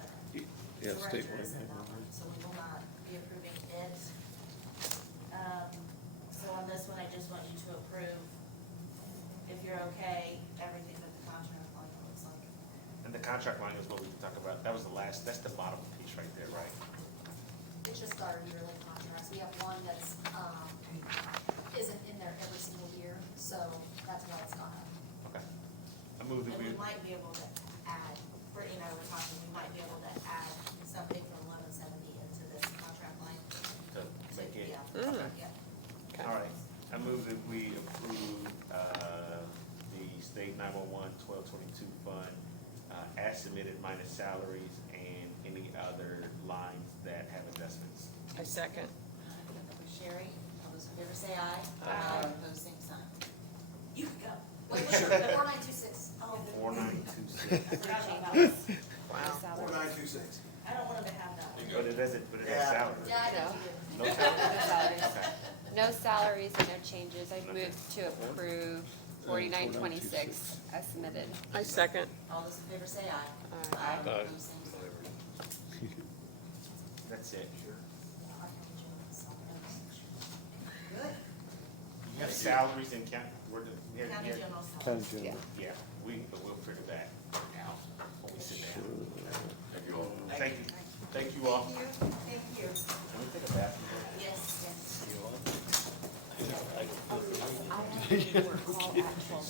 Yeah, state director is one. in that one, so we will not be approving it. So on this one, I just want you to approve, if you're okay, everything that the contract line looks like. And the contract line is what we can talk about. That was the last, that's the bottom piece right there, right? It's just our yearly contracts. We have one that's, isn't in there every single year, so that's why it's gone up. Okay. I move that And we we, might be able to add, Brittany and I were talking, we might be able to add something from 1170 into this contract line. to make it. Yeah. Yeah. Okay. All right, I move that we approve, the state 911 1222 fund, as submitted minus salaries and any other lines that have adjustments. I second. Sherry, all those in favor say aye. Aye. Opposed, same sign. You can go. Wait, wait, 4926. Oh, 4926, Wow. Salary. 4926. I don't want them to have that one. but it doesn't, but it has Yeah. salaries. Yeah, I No. know you do. No salaries? Salaries. Okay. No salaries and no changes. I move to approve 4926 as submitted. I second. All those in favor say aye. Aye. Opposed, same sign. That's it. Good. You have salaries and count, we have, County yeah, general County salaries. General. yeah, but we'll figure that out when we sit down. Thank you all. Thank you all. Thank you, thank you. Can we take a bathroom break? Yes, yes. I actually recall actual.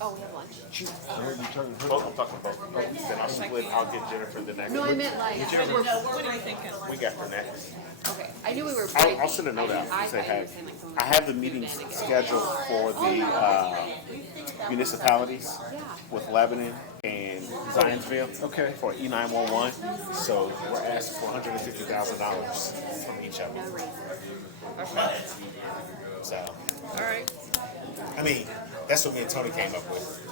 Oh, we have lunch. I'm talking about, then I'll split, I'll get Jennifer the next No, I one. meant like, What are you thinking? We got her next. okay, I knew we were I'll breaking. send a note out I and say, thought you hey, were saying like someone. I have the meetings scheduled for the municipalities Yeah. with Lebanon and Zionsville. Okay. For E911, so we're asking for $150,000 from each of No them. reason. So, All right. I mean, that's what me and Tony came up with.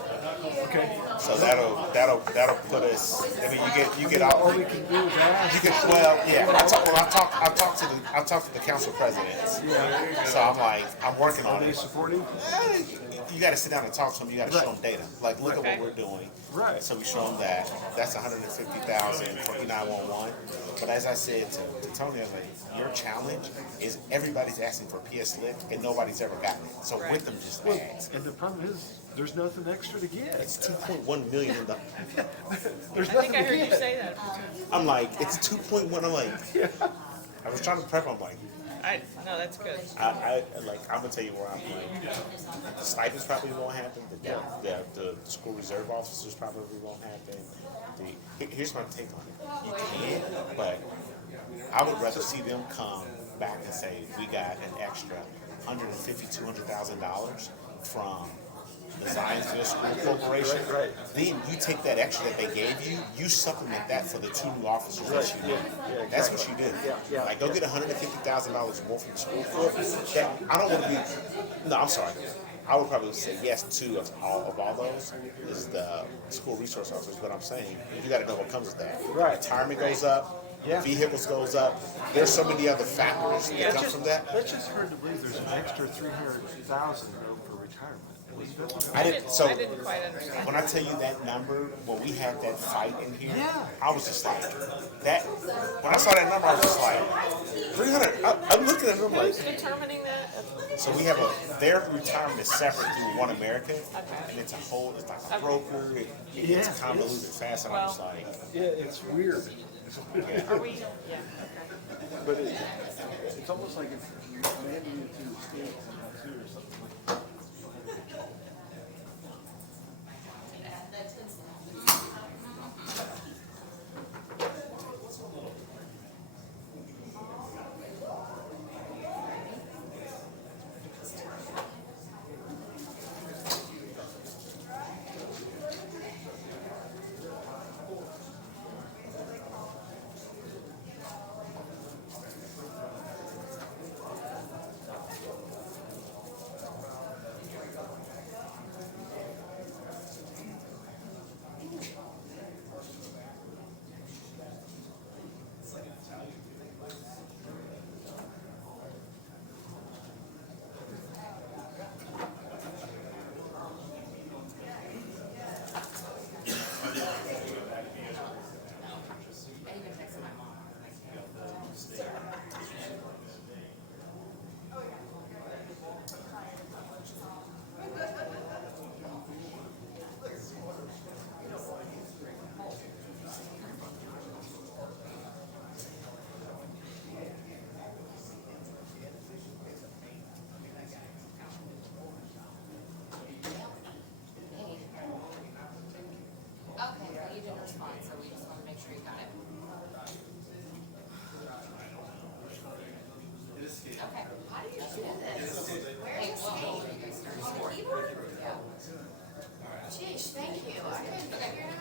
Okay. So that'll put us. I mean, you get all. All we can do is ask. You can, well, yeah. I talked to the council presidents. Yeah. So I'm like, I'm working Are on they it. supportive? You got to sit down and talk to them. You got to show them data. Like, look Okay. at what we're doing. Right. So we show them that that's 150,000 for E911. But as I said to Tony, I was like, your challenge is everybody's asking for PS Lit and nobody's ever gotten it. So Right. with them, just Well, ask. and the problem is, there's nothing extra to get. It's 2.1 million in the. There's I nothing think I to heard you get. say that. I'm like, it's 2.1. I'm like, I was trying to prep. I'm like, No, that's good. I'm gonna tell you where I'm like, stipends probably won't happen. The school reserve officers probably won't happen. Here's my take on it. You can, but I would rather see them come back and say we got an extra $150,000-$200,000 from the Zionsville School Corporation. Right. Then you take that extra that they gave you, you supplement that for the 2 new officers that you need. Yeah, That's what you do. Yeah. Like, go get $150,000 more from the school corp. That, I don't want to be. No, I'm sorry. I would probably say yes to all those is the school resource officers. But I'm saying you got to know what comes with that. Right. Retirement goes up. Yeah. Vehicles goes up. There's so many other factors that come from that. That's just hard to believe there's an extra 300,000 though for retirement. I didn't. So I didn't quite understand. when I tell you that number, when we had that fight in here, Yeah. I was just like, that. When I saw that number, I was just like, 300. I'm looking at them like. Who's determining that? So we have their retirement is separate through One America, and it's it's like a broker. It gets Yeah. convoluted fast, and I'm just like, Yeah, it's weird. Are we, yeah, But it's almost like it's mandated to the states too or something like that. Okay, well, you didn't respond, so we just wanna make sure you got it. Okay, how do you do this? Where is it? Keyboard? Yeah. Geez, thank you. I couldn't figure it